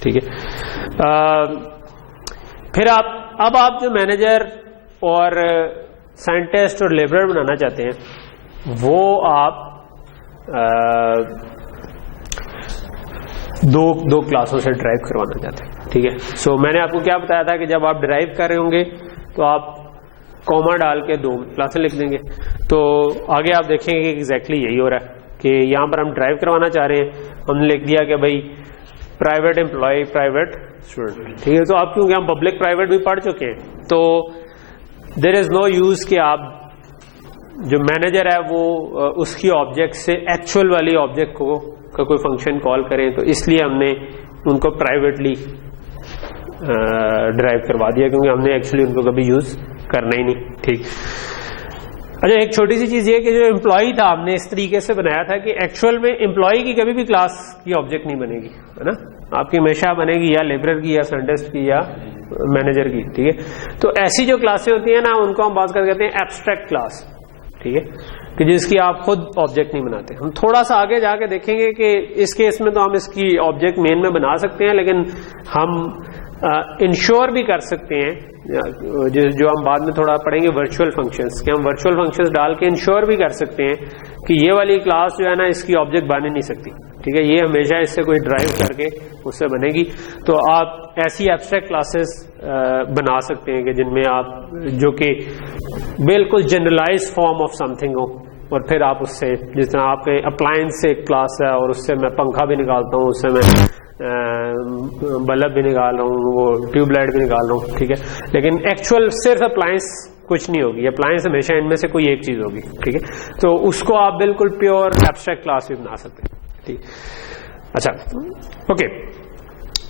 ठीक है। फिर अब आप जो मैनेजर और साइंटिस्ट और लेबरर बनाना चाहते हैं वो आप दो क्लासों से ड्राइव करवाना चाहते हैं, ठीक है। सो मैंने आपको क्या बताया था कि जब आप ड्राइव कर रहे होंगे तो आप कॉमा डाल के 2 क्लासें लिख देंगे। तो आगे आप देखेंगे कि एग्जैक्टली यही हो रहा है कि यहां पर हम ड्राइव करवाना चाह रहे हैं। हमने लिख दिया कि भाई प्राइवेट एम्प्लॉय, प्राइवेट स्टूडेंट, ठीक है। तो अब क्योंकि हम पब्लिक प्राइवेट भी पढ़ चुके हैं, तो देयर इज नो यूज कि आप जो मैनेजर है वो उसकी ऑब्जेक्ट से एक्चुअल वाली ऑब्जेक्ट को का कोई फंक्शन कॉल करें, तो इसलिए हमने उनको प्राइवेटली ड्राइव करवा दिया, क्योंकि हमने एक्चुअली उनको कभी यूज करना ही नहीं, ठीक। अच्छा, एक छोटी सी चीज ये कि जो एम्प्लॉय था हमने इस तरीके से बनाया था कि एक्चुअल में एम्प्लॉय की कभी भी क्लास की ऑब्जेक्ट नहीं बनेगी, है ना, आपकी हमेशा बनेगी या लेबरर की या साइंटिस्ट की या मैनेजर की, ठीक है। तो ऐसी जो क्लासें होती है ना, उनको हम बात करते हैं एब्स्ट्रैक्ट क्लास, ठीक है, कि जिसकी आप खुद ऑब्जेक्ट नहीं बनाते। हम थोड़ा सा आगे जाके देखेंगे कि इस केस में तो हम इसकी ऑब्जेक्ट मेन में बना सकते हैं, लेकिन हम इंश्योर भी कर सकते हैं, जो हम बाद में थोड़ा पढ़ेंगे वर्चुअल फंक्शंस, कि हम वर्चुअल फंक्शंस डाल के इंश्योर भी कर सकते हैं कि ये वाली क्लास जो है ना, इसकी ऑब्जेक्ट बन ही नहीं सकती, ठीक है, ये हमेशा इससे कोई ड्राइव करके उससे बनेगी। तो आप ऐसी एब्स्ट्रैक्ट क्लासेस बना सकते हैं कि जिनमें आप जो कि बिल्कुल जनरलाइज फॉर्म ऑफ समथिंग हो, और फिर आप उससे, जिस तरह आपके अप्लायंस से एक क्लास है और उससे मैं पंखा भी निकालता हूँ, उससे मैं बल्ब भी निकाल रहा हूँ, वो ट्यूबलाइट भी निकाल रहा हूँ, ठीक है, लेकिन एक्चुअल सिर्फ अप्लायंस कुछ नहीं होगी, अप्लायंस हमेशा इनमें से कोई एक चीज होगी, ठीक है। तो उसको आप बिल्कुल प्योर एब्स्ट्रैक्ट क्लास भी बना सकते हैं, ठीक। अच्छा, ओके,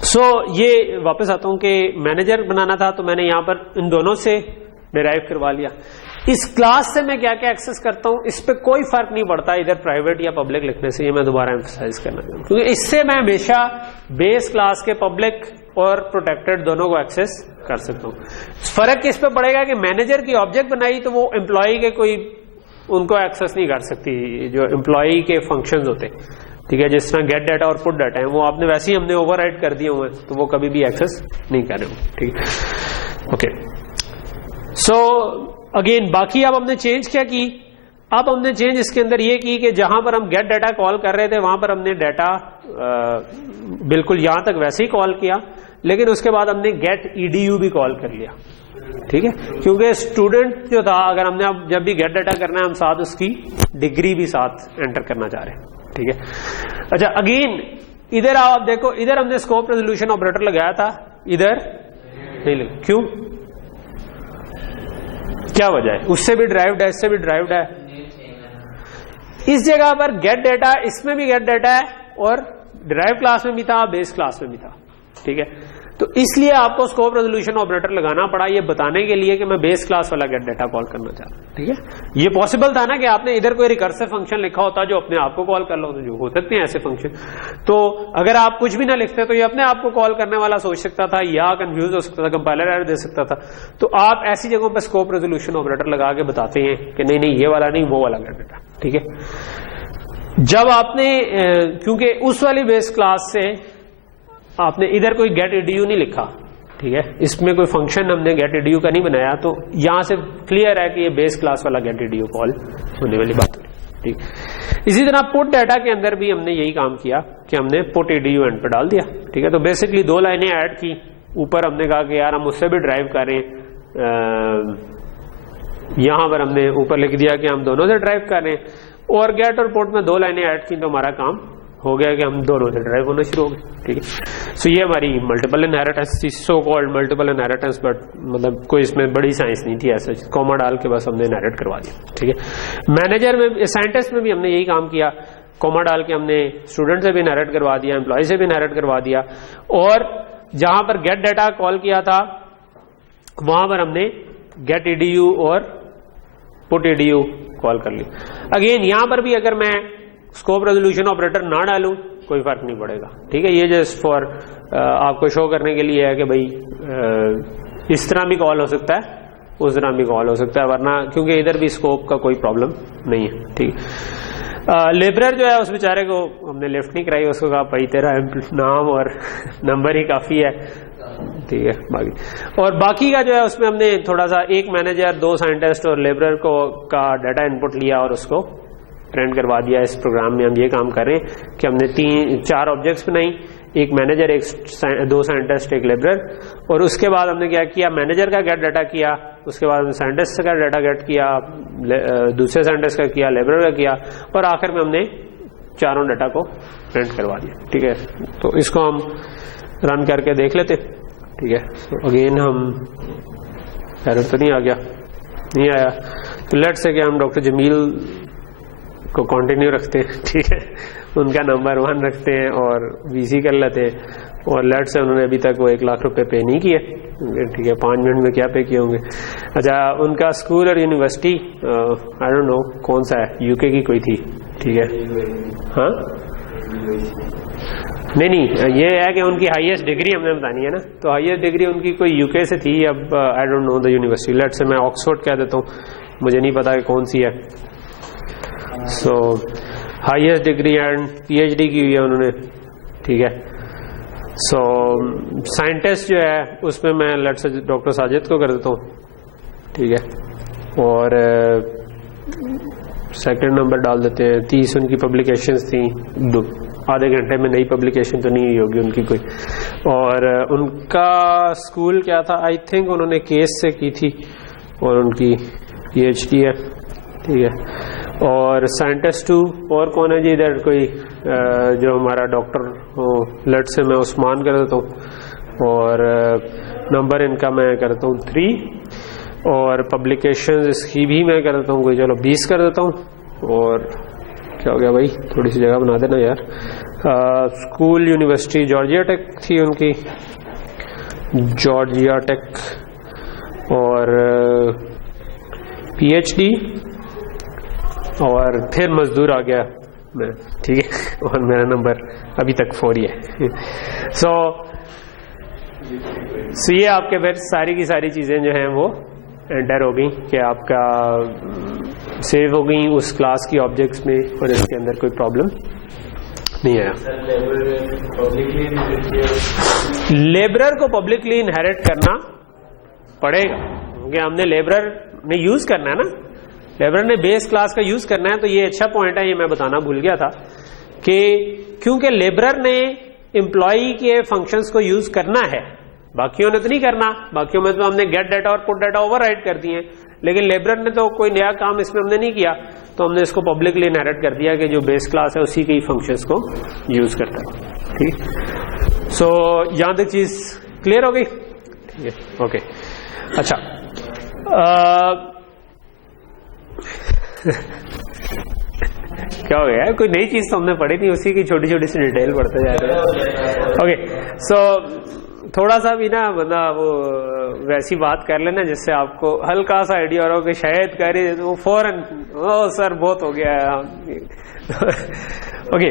सो ये वापस आता हूं कि मैनेजर बनाना था, तो मैंने यहां पर इन दोनों से डिराइव करवा लिया। इस क्लास से मैं क्या क्या एक्सेस करता हूं, इस पे कोई फर्क नहीं पड़ता इधर प्राइवेट या पब्लिक लिखने से, ये मैं दोबारा एम्फसाइज करना चाहूँ, क्योंकि इससे मैं हमेशा बेस क्लास के पब्लिक और प्रोटेक्टेड दोनों को एक्सेस कर सकता हूँ। फर्क किस पे पड़ेगा कि मैनेजर की ऑब्जेक्ट बनाई तो वो एम्प्लॉय के कोई उनको एक्सेस नहीं कर सकती, जो एम्प्लॉय के फंक्शंस होते हैं, ठीक है, जिस तरह गेट डाटा और पुट डाटा है, वो आपने वैसे ही हमने ओवरराइड कर दिए हुए, तो वो कभी भी एक्सेस नहीं कर रहे हो, ठीक है, ओके। सो अगेन बाकी अब हमने चेंज क्या की, अब हमने चेंज इसके अंदर ये की कि जहां पर हम गेट डाटा कॉल कर रहे थे वहां पर हमने डाटा बिल्कुल यहां तक वैसे ही कॉल किया, लेकिन उसके बाद हमने गेट ईडीयू भी कॉल कर लिया, ठीक है, क्योंकि स्टूडेंट जो था, अगर हमने अब जब भी गेट डाटा करना है हम साथ उसकी डिग्री भी साथ एंटर करना चाह रहे हैं, ठीक है। अच्छा, अगेन इधर आप देखो, इधर हमने स्कोप रेजोल्यूशन ऑपरेटर लगाया था, इधर नहीं लगा, क्यों, क्या वजह है, उससे भी ड्राइव्ड है, इससे भी ड्राइव्ड है, इस जगह पर गेट डाटा, इसमें भी गेट डाटा है और ड्राइव क्लास में भी था, बेस क्लास में भी था, ठीक है। तो इसलिए आपको स्कोप रेजोल्यूशन ऑपरेटर लगाना पड़ा, ये बताने के लिए कि मैं बेस क्लास वाला गेट डाटा कॉल करना चाह रहा हूं, ठीक है। ये पॉसिबल था ना कि आपने इधर कोई रिकर्सिव फंक्शन लिखा होता जो अपने आप को कॉल कर लो, तो जो हो सकते हैं ऐसे फंक्शन, तो अगर आप कुछ भी ना लिखते तो ये अपने आप को कॉल करने वाला सोच सकता था या कंफ्यूज हो सकता था, कंपाइलर एरर दे सकता था। तो आप ऐसी जगहों पर स्कोप रेजोल्यूशन ऑपरेटर लगा के बताते हैं कि नहीं नहीं, ये वाला नहीं, वो वाला गेट डाटा, ठीक है। जब आपने क्योंकि उस वाली बेस क्लास से आपने इधर कोई गेट ईडीयू नहीं लिखा, ठीक है, इसमें कोई फंक्शन हमने गेट ईडीयू का नहीं बनाया, तो यहां से क्लियर है कि ये बेस क्लास वाला गेट ईडीयू कॉल होने वाली बात है, ठीक। इसी तरह पुट डाटा के अंदर भी हमने यही काम किया कि हमने पुट ईडीयू एंड पे डाल दिया, ठीक है। तो बेसिकली दो लाइनें ऐड की, ऊपर हमने कहा कि यार हम उससे भी ड्राइव करें, यहां पर हमने ऊपर लिख दिया कि हम दोनों से ड्राइव कर रहे हैं, और गेट और पुट में दो लाइनें ऐड की, तो हमारा काम हो गया कि हम दोनों से ड्राइव होना शुरू हो गए, ठीक है। सो ये हमारी मल्टीपल इनहेरिटेंस थी, so called multiple inheritance, but मतलब कोई इसमें बड़ी साइंस नहीं थी, ऐसा कॉमा डाल के बस हमने इनहेरिट करवा दिया, ठीक है। मैनेजर में, साइंटिस्ट में भी हमने यही काम किया, कॉमा डाल के हमने स्टूडेंट से भी इनहेरिट करवा दिया, एम्प्लॉय से भी इनहेरिट करवा दिया, और जहां पर गेट डाटा कॉल किया था वहां पर हमने गेट ईडीयू और पुट ईडीयू कॉल कर ली। अगेन यहां पर भी अगर मैं स्कोप रेजोल्यूशन ऑपरेटर ना डालूं कोई फर्क नहीं पड़ेगा, ठीक है। ये जस्ट फॉर आपको शो करने के लिए है कि भाई इस तरह भी कॉल हो सकता है, उस तरह भी कॉल हो सकता है, वरना क्योंकि इधर भी स्कोप का कोई प्रॉब्लम नहीं है, ठीक है। लेबरर जो है उस बेचारे को हमने लिफ्ट नहीं कराई, उसको कहा भाई तेरा नाम और नंबर ही काफी है, ठीक है। बाकी का जो है उसमें हमने थोड़ा सा, एक मैनेजर, दो साइंटिस्ट और लेबरर को का डाटा इनपुट लिया और उसको प्रिंट करवा दिया। इस प्रोग्राम में हम ये काम कर रहे हैं कि हमने 4 ऑब्जेक्ट्स बनाई, एक मैनेजर, दो साइंटिस्ट, एक लेबरर, और उसके बाद हमने क्या किया, मैनेजर का गेट डाटा किया, उसके बाद हमने साइंटिस्ट का डाटा गेट किया, दूसरे साइंटिस्ट का किया, लेबरर का किया, और आखिर में हमने चारों डाटा को प्रिंट करवा दिया। ठीक है, तो इसको हम रन करके देख लेते। ठीक है, तो अगेन हम एरर तो नहीं आ गया, नहीं आया, तो लेट्स से कि हम डॉक्टर जमील को कंटिन्यू रखते हैं। ठीक है, उनका नंबर 1 रखते हैं और वीसी कर लेते हैं, और लेट्स से उन्होंने अभी तक वो 1 लाख रुपए पे नहीं किए। ठीक है, 5 मिनट में क्या पे किए होंगे। अच्छा, उनका स्कूल और यूनिवर्सिटी आई डोंट नो कौन सा है, यूके की कोई थी। ठीक है, हाँ नहीं, ये है कि उनकी हाईएस्ट डिग्री हमने बतानी है ना, तो हाईएस्ट डिग्री उनकी कोई यूके से थी। अब I don't know the university, let say मैं ऑक्सफोर्ड कह देता हूँ, मुझे नहीं पता कि कौन सी है। सो हाईएस्ट डिग्री एंड पीएचडी की हुई है उन्होंने। ठीक है, सो साइंटिस्ट जो है उसमें मैं लेट से डॉक्टर साजिद को कर देता हूँ। ठीक है, और सेकंड नंबर डाल देते हैं। 30 उनकी पब्लिकेशंस थी, आधे घंटे में नई पब्लिकेशन तो नहीं हुई होगी उनकी कोई। और उनका स्कूल क्या था, आई थिंक उन्होंने केस से की थी, और उनकी पीएचडी है। ठीक है, और साइंटिस्ट 2 और कौन है जी इधर कोई, जो हमारा डॉक्टर लेट से मैं उस्मान कर देता हूँ, और नंबर इनका मैं करता हूँ 3, और पब्लिकेशंस इसकी भी मैं कर देता हूँ कोई, चलो 20 कर देता हूँ। और क्या हो गया भाई, थोड़ी सी जगह बना देना यार। स्कूल यूनिवर्सिटी जॉर्जिया टेक थी उनकी, जॉर्जिया टेक, और पीएचडी, और फिर मजदूर आ गया मैं। ठीक है, और मेरा नंबर अभी तक 4 ही है। सो ये आपके फिर सारी की सारी चीजें जो हैं वो एंटर हो गई, कि आपका सेव हो गई उस क्लास की ऑब्जेक्ट्स में, और इसके अंदर कोई प्रॉब्लम नहीं आया। लेबरर को पब्लिकली इनहेरिट करना पड़ेगा, क्योंकि हमने लेबरर ने यूज करना है ना, लेबरर ने बेस क्लास का यूज करना है। तो ये अच्छा पॉइंट है, ये मैं बताना भूल गया था कि क्योंकि लेबरर ने एम्प्लॉई के फंक्शंस को यूज करना है, बाकियों ने तो नहीं करना। बाकियों में तो हमने गेट डाटा और पुट डाटा ओवरराइट कर दिए, लेकिन लेबरर ने तो कोई नया काम इसमें हमने नहीं किया, तो हमने इसको पब्लिकली इनहेरिट कर दिया कि जो बेस क्लास है उसी के ही फंक्शंस को यूज करता है। ठीक, सो यहां तक चीज क्लियर हो गई। ठीक है, ओके। अच्छा, क्या हो गया, कोई नई चीज तो हमने पढ़ी थी, उसी की छोटी छोटी सी डिटेल पढ़ते जा रहे हैं। ओके, सो थोड़ा सा भी ना बंदा वो वैसी बात कर लेना जिससे आपको हल्का सा आइडिया हो कि शायद कह रही तो वो फौरन ओ सर बहुत हो गया है। ओके,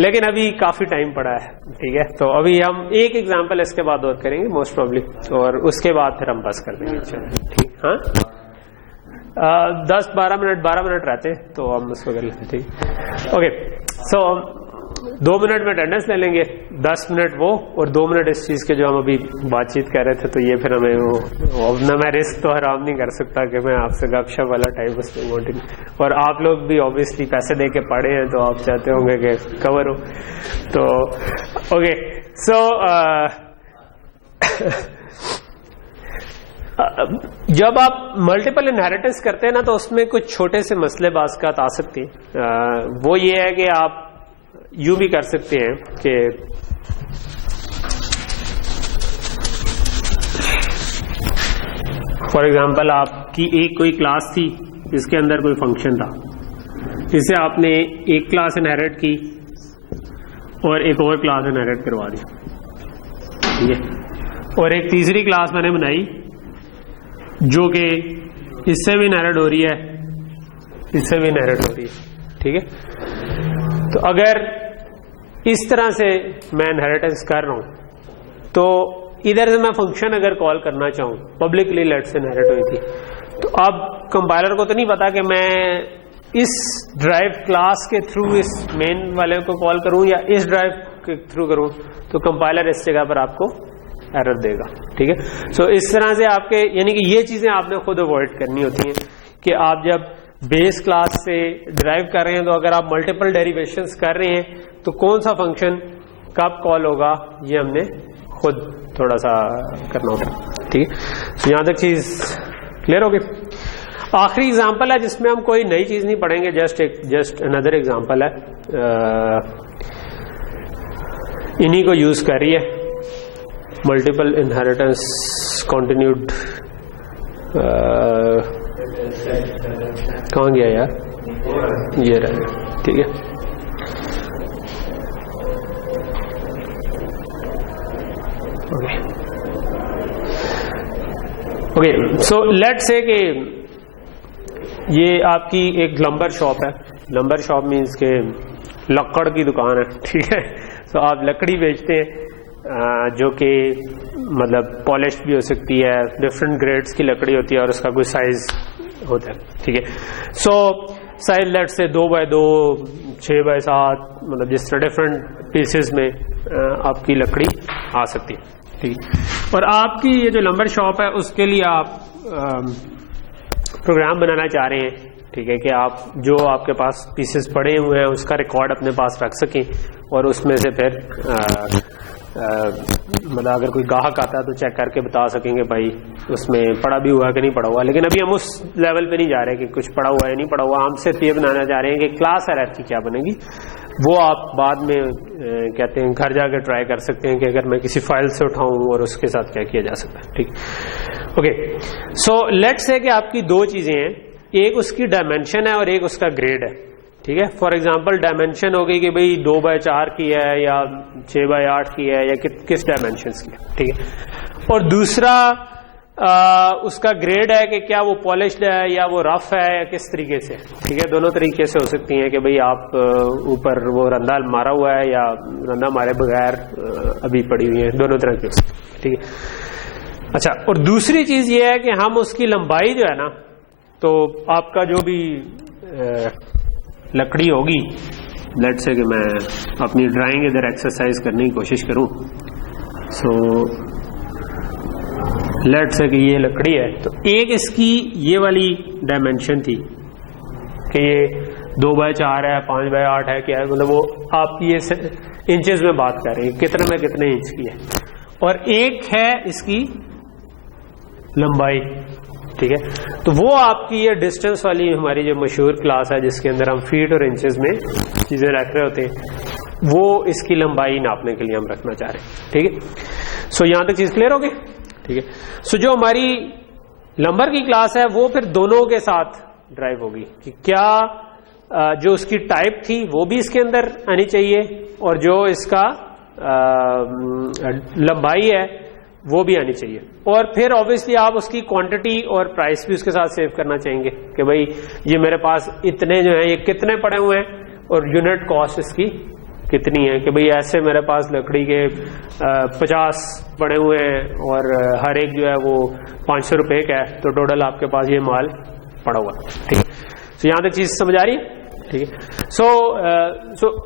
लेकिन अभी काफी टाइम पड़ा है। ठीक है, तो अभी हम एक एग्जांपल इसके बाद और करेंगे मोस्ट प्रॉब्ली, और उसके बाद फिर हम बस कर देंगे। ठीक, हाँ 10-12 मिनट रहते तो हम उसको कर लेते। ठीक, ओके। सो 2 मिनट में अटेंडेंस ले लेंगे, 10 मिनट वो और 2 मिनट इस चीज के जो हम अभी बातचीत कर रहे थे। तो ये फिर हमें वो ना, मैं रिस्क तो हराम नहीं कर सकता कि मैं आपसे गपशप वाला टाइम उसमें कंटिन्यू, और आप लोग भी ऑब्वियसली पैसे दे के पढ़े हैं तो आप चाहते होंगे कि कवर हो। तो ओके, सो जब आप मल्टीपल इनहेरिटेंस करते हैं ना, तो उसमें कुछ छोटे से मसले बाज़ आ सकते हैं। वो ये है कि आप यूं भी कर सकते हैं कि फॉर एग्जांपल आपकी एक कोई क्लास थी जिसके अंदर कोई फंक्शन था, जिसे आपने एक क्लास इनहेरिट की और एक और क्लास इनहेरिट करवा दी। ठीक है, और एक तीसरी क्लास मैंने बनाई जो कि इससे भी इनहेरिट हो रही है, इससे भी इनहेरिट हो रही है। ठीक है, तो अगर इस तरह से मैं इनहेरिटेंस कर रहा हूं, तो इधर से मैं फंक्शन अगर कॉल करना चाहूं, पब्लिकली लेट से इनहेरिट हुई थी, तो अब कंपाइलर को तो नहीं पता कि मैं इस ड्राइव क्लास के थ्रू इस मेन वाले को कॉल करूं या इस ड्राइव के थ्रू करूं, तो कंपाइलर इस जगह पर आपको एरर देगा। ठीक है, सो इस तरह से आपके, यानी कि ये चीजें आपने खुद अवॉइड करनी होती हैं कि आप जब बेस क्लास से ड्राइव कर रहे हैं, तो अगर आप मल्टीपल डेरिवेशंस कर रहे हैं तो कौन सा फंक्शन कब कॉल होगा ये हमने खुद थोड़ा सा करना होगा। ठीक है, तो यहां तक चीज क्लियर होगी। आखिरी एग्जांपल है जिसमें हम कोई नई चीज नहीं पढ़ेंगे, जस्ट अनदर एग्जांपल है, इन्हीं को यूज करिए, मल्टीपल इनहेरिटेंस कॉन्टिन्यूड, कहाँ गया यार, ये रहा, ठीक है। ओके, सो लेट्स से कि ये आपकी एक लंबर शॉप है, लंबर शॉप मीन्स के लकड़ की दुकान है, ठीक है। सो आप लकड़ी बेचते हैं जो कि मतलब पॉलिश भी हो सकती है, डिफरेंट ग्रेड्स की लकड़ी होती है और उसका कोई साइज होता है, ठीक है। सो साइज लेट से 2x2, 6x7, मतलब जिस तरह डिफरेंट पीसेस में आपकी लकड़ी आ सकती है, ठीक है। और आपकी ये जो लंबर शॉप है उसके लिए आप प्रोग्राम बनाना चाह रहे हैं, ठीक है, कि आप जो आपके पास पीसेस पड़े हुए हैं उसका रिकॉर्ड अपने पास रख सकें और उसमें से फिर मतलब अगर कोई ग्राहक आता है तो चेक करके बता सकेंगे भाई उसमें पड़ा भी हुआ है कि नहीं पड़ा हुआ। लेकिन अभी हम उस लेवल पे नहीं जा रहे कि कुछ पड़ा हुआ है नहीं पड़ा हुआ, हम सिर्फ ये बनाना चाह रहे हैं कि क्लास हायरार्की क्या बनेगी, वो आप बाद में कहते हैं घर जाकर ट्राई कर सकते हैं कि अगर मैं किसी फाइल से उठाऊं और उसके साथ क्या किया जा सकता है, ठीक। ओके, सो लेट्स से कि आपकी दो चीजें हैं, एक उसकी डायमेंशन है और एक उसका ग्रेड है, ठीक है। फॉर एग्जांपल डायमेंशन हो गई कि भाई 2x4 की है या 6x8 की है या किस डायमेंशन की है, ठीक है। और दूसरा उसका ग्रेड है कि क्या वो पॉलिश्ड है या वो रफ है या किस तरीके से, ठीक है। दोनों तरीके से हो सकती है कि भाई आप ऊपर वो रंधा मारा हुआ है या रंधा मारे बगैर अभी पड़ी हुई है, दोनों तरह की हो सकती है, ठीक है। अच्छा, और दूसरी चीज ये है कि हम उसकी लंबाई जो है ना, तो आपका जो भी लकड़ी होगी, लेट्स से कि मैं अपनी ड्राइंग इधर एक्सरसाइज करने की कोशिश करूं, सो लेट्स से कि ये लकड़ी है, तो एक इसकी ये वाली डायमेंशन थी कि ये 2x4 है, 5x8 है, क्या है, मतलब वो आप ये इंचेस में बात कर रहे हैं कितने में कितने इंच की है। और एक है इसकी लंबाई, ठीक है। तो वो आपकी ये डिस्टेंस वाली हमारी जो मशहूर क्लास है जिसके अंदर हम फीट और इंचेस में चीजें रख रहे होते हैं, वो इसकी लंबाई नापने के लिए हम रखना चाह रहे हैं, ठीक है। सो यहां तक चीज क्लियर होगी, ठीक है। सो जो हमारी लंबर की क्लास है वो फिर दोनों के साथ ड्राइव होगी कि क्या जो उसकी टाइप थी वो भी इसके अंदर आनी चाहिए और जो इसका लंबाई है वो भी आनी चाहिए। और फिर ऑब्वियसली आप उसकी क्वांटिटी और प्राइस भी उसके साथ सेव करना चाहेंगे कि भाई ये मेरे पास इतने जो है ये कितने पड़े हुए हैं और यूनिट कॉस्ट इसकी कितनी है, कि भाई ऐसे मेरे पास लकड़ी के 50 पड़े हुए हैं और हर एक जो है वो 500 रुपए का है, तो टोटल आपके पास ये माल पड़ा हुआ है, ठीक है। सो यहां तक चीज समझ आ रही है, ठीक है। सो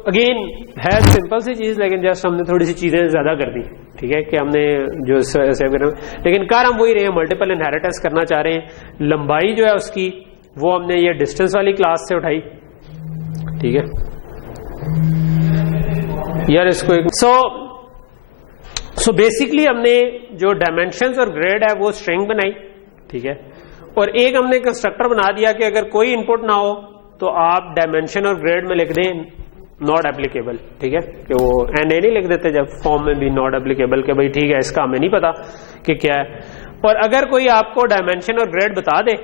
अगेन है सिंपल सी चीज, लेकिन जस्ट हमने थोड़ी सी चीजें ज्यादा कर दी, ठीक है, कि हमने जो सेव कर, लेकिन कार हम वही रहे हैं, मल्टीपल इनहेरिटेंस करना चाह रहे हैं। लंबाई जो है उसकी वो हमने ये डिस्टेंस वाली क्लास से उठाई, ठीक है यार इसको एक सो बेसिकली हमने जो डायमेंशंस और ग्रेड है वो स्ट्रिंग बनाई, ठीक है। और एक हमने कंस्ट्रक्टर बना दिया कि अगर कोई इनपुट ना हो तो आप डायमेंशन और ग्रेड में लिख दें नॉट एप्लीकेबल, ठीक है, कि वो एन ए नहीं लिख देते जब फॉर्म में भी नॉट एप्लीकेबल, कि भाई ठीक है इसका हमें नहीं पता कि क्या है। और अगर कोई आपको डायमेंशन और ग्रेड बता दे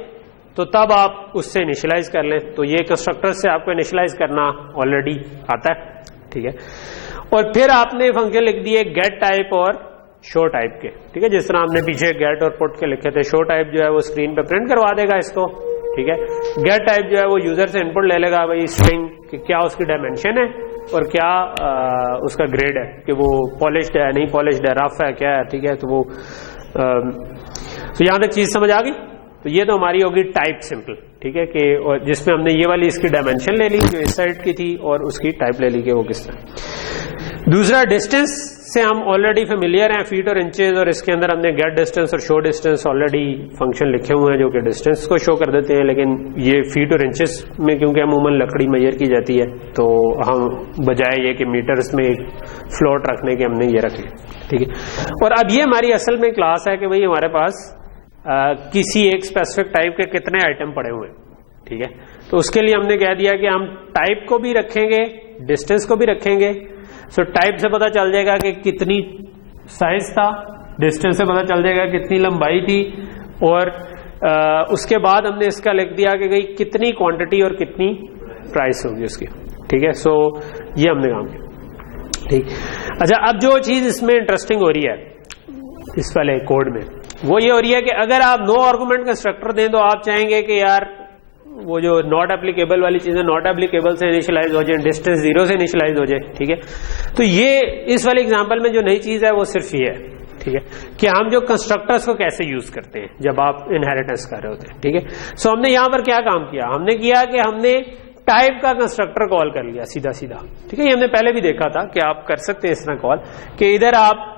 तो तब आप उससे इनिशियलाइज कर लें, तो ये कंस्ट्रक्टर से आपको इनिशियलाइज करना ऑलरेडी आता है, ठीक है। और फिर आपने फंक्शन लिख दिए गेट टाइप और शो टाइप के, ठीक है, जिस तरह हमने पीछे गेट और पुट के लिखे थे। शो टाइप जो है वो स्क्रीन पे प्रिंट करवा देगा इसको, ठीक है। गेट टाइप जो है वो यूजर से इनपुट ले लेगा भाई स्ट्रिंग कि क्या उसकी डायमेंशन है और क्या उसका ग्रेड है, कि वो पॉलिश्ड है नहीं पॉलिश्ड है, रफ है क्या है, ठीक है। तो वो तो यहां तक चीज समझ आ गई। तो ये तो हमारी होगी टाइप सिंपल, ठीक है, कि और जिसमें हमने ये वाली इसकी डायमेंशन ले ली जो इस साइड की थी और उसकी टाइप ले ली कि वो किस तरह। दूसरा डिस्टेंस से हम ऑलरेडी फेमिलियर हैं, फीट और इंचेस, और इसके अंदर हमने गेट डिस्टेंस और शो डिस्टेंस ऑलरेडी फंक्शन लिखे हुए हैं जो कि डिस्टेंस को शो कर देते हैं। लेकिन ये फीट और इंचेस में क्योंकि अमूमन लकड़ी मेजर की जाती है तो हम बजाय ये कि मीटर्स में एक फ्लोट रखने के हमने ये रख लिया, ठीक है। और अब ये हमारी असल में क्लास है कि भाई हमारे पास किसी एक स्पेसिफिक टाइप के कितने आइटम पड़े हुए हैं, ठीक है। तो उसके लिए हमने कह दिया कि हम टाइप को भी रखेंगे, डिस्टेंस को भी रखेंगे। सो टाइप से पता चल जाएगा कि कितनी साइज था, डिस्टेंस से पता चल जाएगा कितनी लंबाई थी, और उसके बाद हमने इसका लिख दिया कि भाई कितनी क्वांटिटी और कितनी प्राइस होगी उसकी, ठीक है। सो ये हमने काम किया, ठीक। अच्छा, अब जो चीज इसमें इंटरेस्टिंग हो रही है इस वाले कोड में, वो ये हो रही है कि अगर आप नो आर्गुमेंट कंस्ट्रक्टर दें तो आप चाहेंगे कि यार वो जो नॉट एप्लीकेबल वाली चीजें नॉट एप्लीकेबल से इनिशियलाइज हो जाए, डिस्टेंस 0 से इनिशियलाइज हो जाए, ठीक है। तो ये इस वाले एग्जांपल में जो नई चीज है वो सिर्फ ये है, ठीक है, कि हम जो कंस्ट्रक्टर्स को कैसे यूज करते हैं जब आप इनहेरिटेंस कर रहे होते हैं, ठीक है। सो हमने यहां पर क्या काम किया, हमने किया कि हमने टाइप का कंस्ट्रक्टर कॉल कर लिया सीधा सीधा, ठीक है। ये हमने पहले भी देखा था कि आप कर सकते हैं इस तरह कॉल कि इधर आप,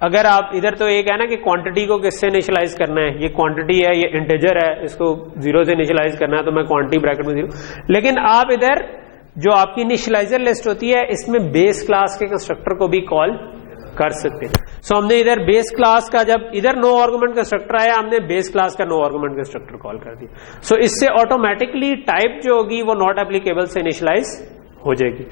अगर आप इधर तो एक है ना कि क्वांटिटी को किससे इनिशियलाइज करना है, ये क्वांटिटी है, ये इंटीजर है, इसको 0 से इनिशियलाइज करना है तो मैं क्वांटिटी ब्रैकेट में 0, लेकिन आप इधर जो आपकी इनिशियलाइजर लिस्ट होती है इसमें बेस क्लास के कंस्ट्रक्टर को भी कॉल कर सकते हैं। सो हमने इधर बेस क्लास का, जब इधर नो आर्गुमेंट कंस्ट्रक्टर आया हमने बेस क्लास का नो आर्गुमेंट कंस्ट्रक्टर कॉल कर दिया। सो इससे ऑटोमेटिकली टाइप जो होगी वो नॉट एप्लीकेबल से इनिशियलाइज हो जाएगी।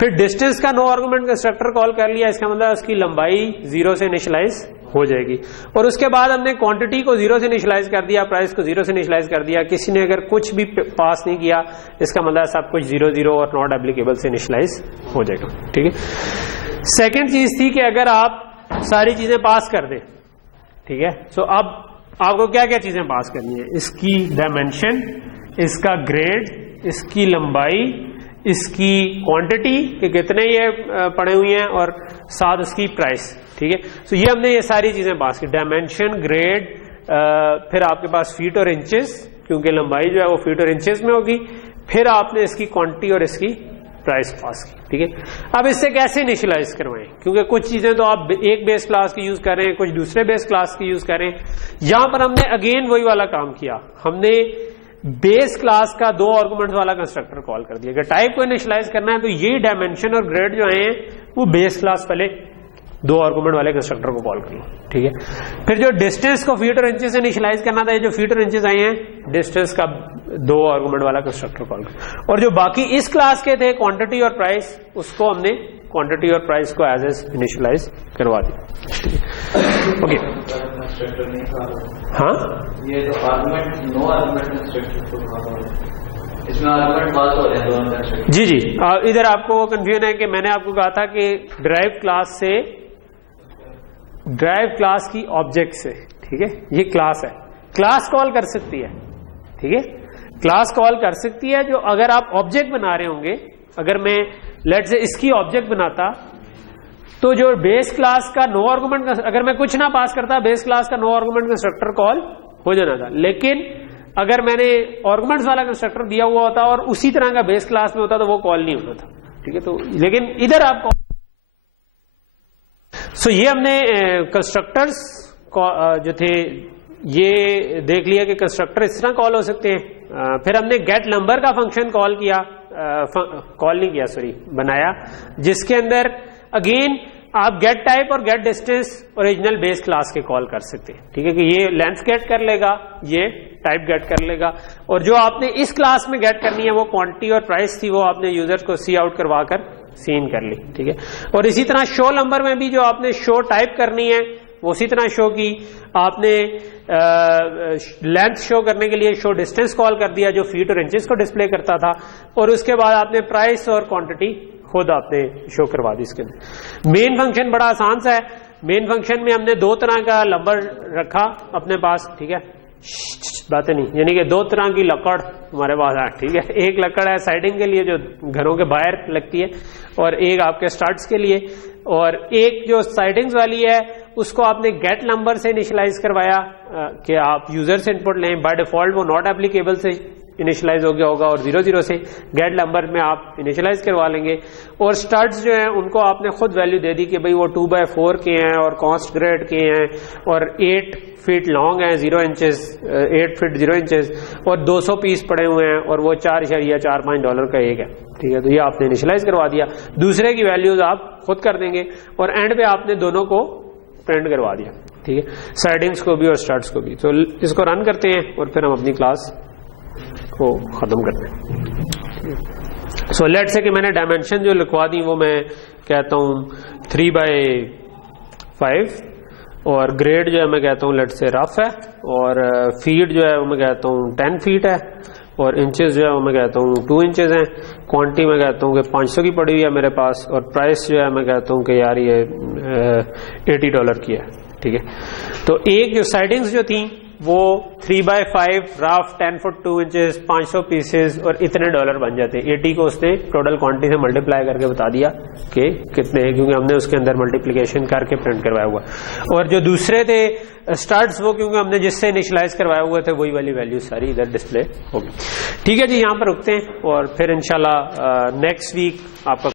फिर डिस्टेंस का नो आर्गुमेंट कंस्ट्रक्टर कॉल कर लिया, इसका मतलब उसकी लंबाई 0 से इनिशियलाइज हो जाएगी। और उसके बाद हमने क्वांटिटी को 0 से इनिशियलाइज कर दिया, प्राइस को 0 से इनिशियलाइज कर दिया। किसी ने अगर कुछ भी पास नहीं किया इसका मतलब सब कुछ 0 0 और नॉट एप्लीकेबल से इनिशियलाइज हो जाएगा, ठीक है। सेकेंड चीज थी कि अगर आप सारी चीजें पास कर दें, ठीक है, सो अब आपको क्या क्या चीजें पास करनी है, इसकी डायमेंशन, इसका ग्रेड, इसकी लंबाई, इसकी क्वांटिटी कि कितने ये पड़े हुए हैं, और साथ उसकी प्राइस, ठीक है। सो ये हमने ये सारी चीजें पास की, डायमेंशन, ग्रेड, फिर आपके पास फीट और इंचेस, क्योंकि लंबाई जो है वो फीट और इंचेस में होगी, फिर आपने इसकी क्वांटिटी और इसकी प्राइस पास की, ठीक है। अब इससे कैसे इनिशियलाइज करवाएं, क्योंकि कुछ चीजें तो आप एक बेस क्लास की यूज कर रहे हैं, कुछ दूसरे बेस क्लास की यूज कर रहे हैं। यहां पर हमने अगेन वही वाला काम किया, हमने बेस क्लास का 2 आर्गुमेंट्स वाला कंस्ट्रक्टर कॉल कर दिया। अगर टाइप को इनिशियलाइज करना है तो ये डायमेंशन और ग्रेड जो है वो बेस क्लास पहले 2 आर्गुमेंट वाले कंस्ट्रक्टर को कॉल कर लो, ठीक है। फिर जो डिस्टेंस को फीट और इंचेस से इनिशियलाइज करना था, ये जो फीट और इंचेस आए हैं डिस्टेंस का 2 आर्गुमेंट वाला कंस्ट्रक्टर कॉल कर, और जो बाकी इस क्लास के थे क्वांटिटी और प्राइस, उसको हमने क्वांटिटी और प्राइस को एज एज इनिशियलाइज करवा दिया, ओके। हाँ, ये जो आर्गुमेंट नो आर्गुमेंट कंस्ट्रक्टर इसमें आर्गुमेंट पास हो रहे हैं दोनों कंस्ट्रक्टर। जी जी, इधर आपको वो कंफ्यूजन है कि मैंने आपको कहा था कि ड्राइव क्लास से, ड्राइव क्लास की ऑब्जेक्ट से, ठीक है, ये क्लास है, क्लास कॉल कर सकती है, ठीक है, क्लास कॉल कर सकती है। जो अगर आप ऑब्जेक्ट बना रहे होंगे, अगर मैं लेट से इसकी ऑब्जेक्ट बनाता तो जो बेस क्लास का नो आर्गुमेंट, अगर मैं कुछ ना पास करता बेस क्लास का नो आर्गुमेंट कंस्ट्रक्टर कॉल हो जाना था, लेकिन अगर मैंने आर्गुमेंट्स वाला कंस्ट्रक्टर दिया हुआ होता और उसी तरह का बेस क्लास में होता तो वो कॉल नहीं होता था, ठीक है। तो लेकिन इधर आप सो ये हमने कंस्ट्रक्टर्स जो थे ये देख लिया कि कंस्ट्रक्टर इस तरह कॉल हो सकते हैं। फिर हमने गेट नंबर का फंक्शन कॉल किया, कॉल नहीं किया सॉरी, बनाया, जिसके अंदर अगेन आप गेट टाइप और get distance original base class के कॉल कर सकते हैं, ठीक है, कि ये लेंथ गेट कर लेगा, ये टाइप गेट कर लेगा, और जो आपने इस क्लास में गेट करनी है वो क्वांटिटी और प्राइस थी, वो आपने यूजर को सी आउट करवाकर सीन कर ली, ठीक है। और इसी तरह शो नंबर में भी जो आपने शो टाइप करनी है वो उसी तरह शो की, आपने लेंथ शो करने के लिए शो डिस्टेंस कॉल कर दिया जो फीट और इंचेस को डिस्प्ले करता था, और उसके बाद आपने प्राइस और क्वांटिटी खुद आपने शो करवा दी इसके अंदर। मेन फंक्शन बड़ा आसान सा है, मेन फंक्शन में हमने 2 तरह का नंबर रखा अपने पास, ठीक है, बातें नहीं, यानी कि 2 तरह की लकड़ हमारे पास है, ठीक है। एक लकड़ है साइडिंग के लिए जो घरों के बाहर लगती है, और एक आपके स्टार्ट्स के लिए, और एक जो साइडिंग्स वाली है उसको आपने गेट नंबर से इनिशियलाइज करवाया कि आप यूजर से इनपुट लें, बाय डिफॉल्ट वो नॉट एप्लीकेबल से इनिशियलाइज हो गया होगा, और 0 0 से गेट नंबर में आप इनिशियलाइज करवा लेंगे। और स्टार्ट्स जो है उनको आपने खुद वैल्यू दे दी कि भाई वो 2/4 के हैं और कॉस्ट ग्रेड के हैं और 8 फीट लॉन्ग है, 0 इंचेस, 8 फीट 0 इंचेस, और 200 पीस पड़े हुए हैं, और वो $4.45 का एक है, ठीक है। तो ये आपने इनिशियलाइज करवा दिया, दूसरे की वैल्यूज आप खुद कर देंगे, और एंड पे आपने दोनों को प्रिंट करवा दिया। ठीक है, साइडिंग्स को भी और स्टार्ट्स को भी। तो इसको रन करते हैं और फिर हम अपनी क्लास को खत्म करते हैं। सो लेट से कि मैंने डायमेंशन जो लिखवा दी वो मैं कहता हूं 3/5 और ग्रेड जो है मैं कहता हूं लेट से रफ है, और फीट जो है वो मैं कहता हूं 10 फीट है, और इंचेस जो है वो मैं कहता हूँ 2 इंचेस हैं। क्वांटिटी मैं कहता हूँ कि 500 की पड़ी हुई है मेरे पास, और प्राइस जो है मैं कहता हूँ कि यार ये $80 की है। ठीक है, तो एक जो साइडिंग्स जो थी वो 3/5 रफ 10 फुट 2 इंचेस 500 पीसेस और इतने डॉलर बन जाते हैं। 80 को उसने टोटल क्वांटिटी से मल्टीप्लाई करके बता दिया कि कितने हैं, क्योंकि हमने उसके अंदर मल्टीप्लिकेशन करके प्रिंट करवाया हुआ। और जो दूसरे थे स्टार्ट्स वो क्योंकि हमने जिससे इनिशियलाइज करवाए हुए थे वही वाली वैल्यू सारी इधर डिस्प्ले होगी। ठीक है जी, यहाँ पर रुकते हैं और फिर इंशाल्लाह नेक्स्ट वीक आपका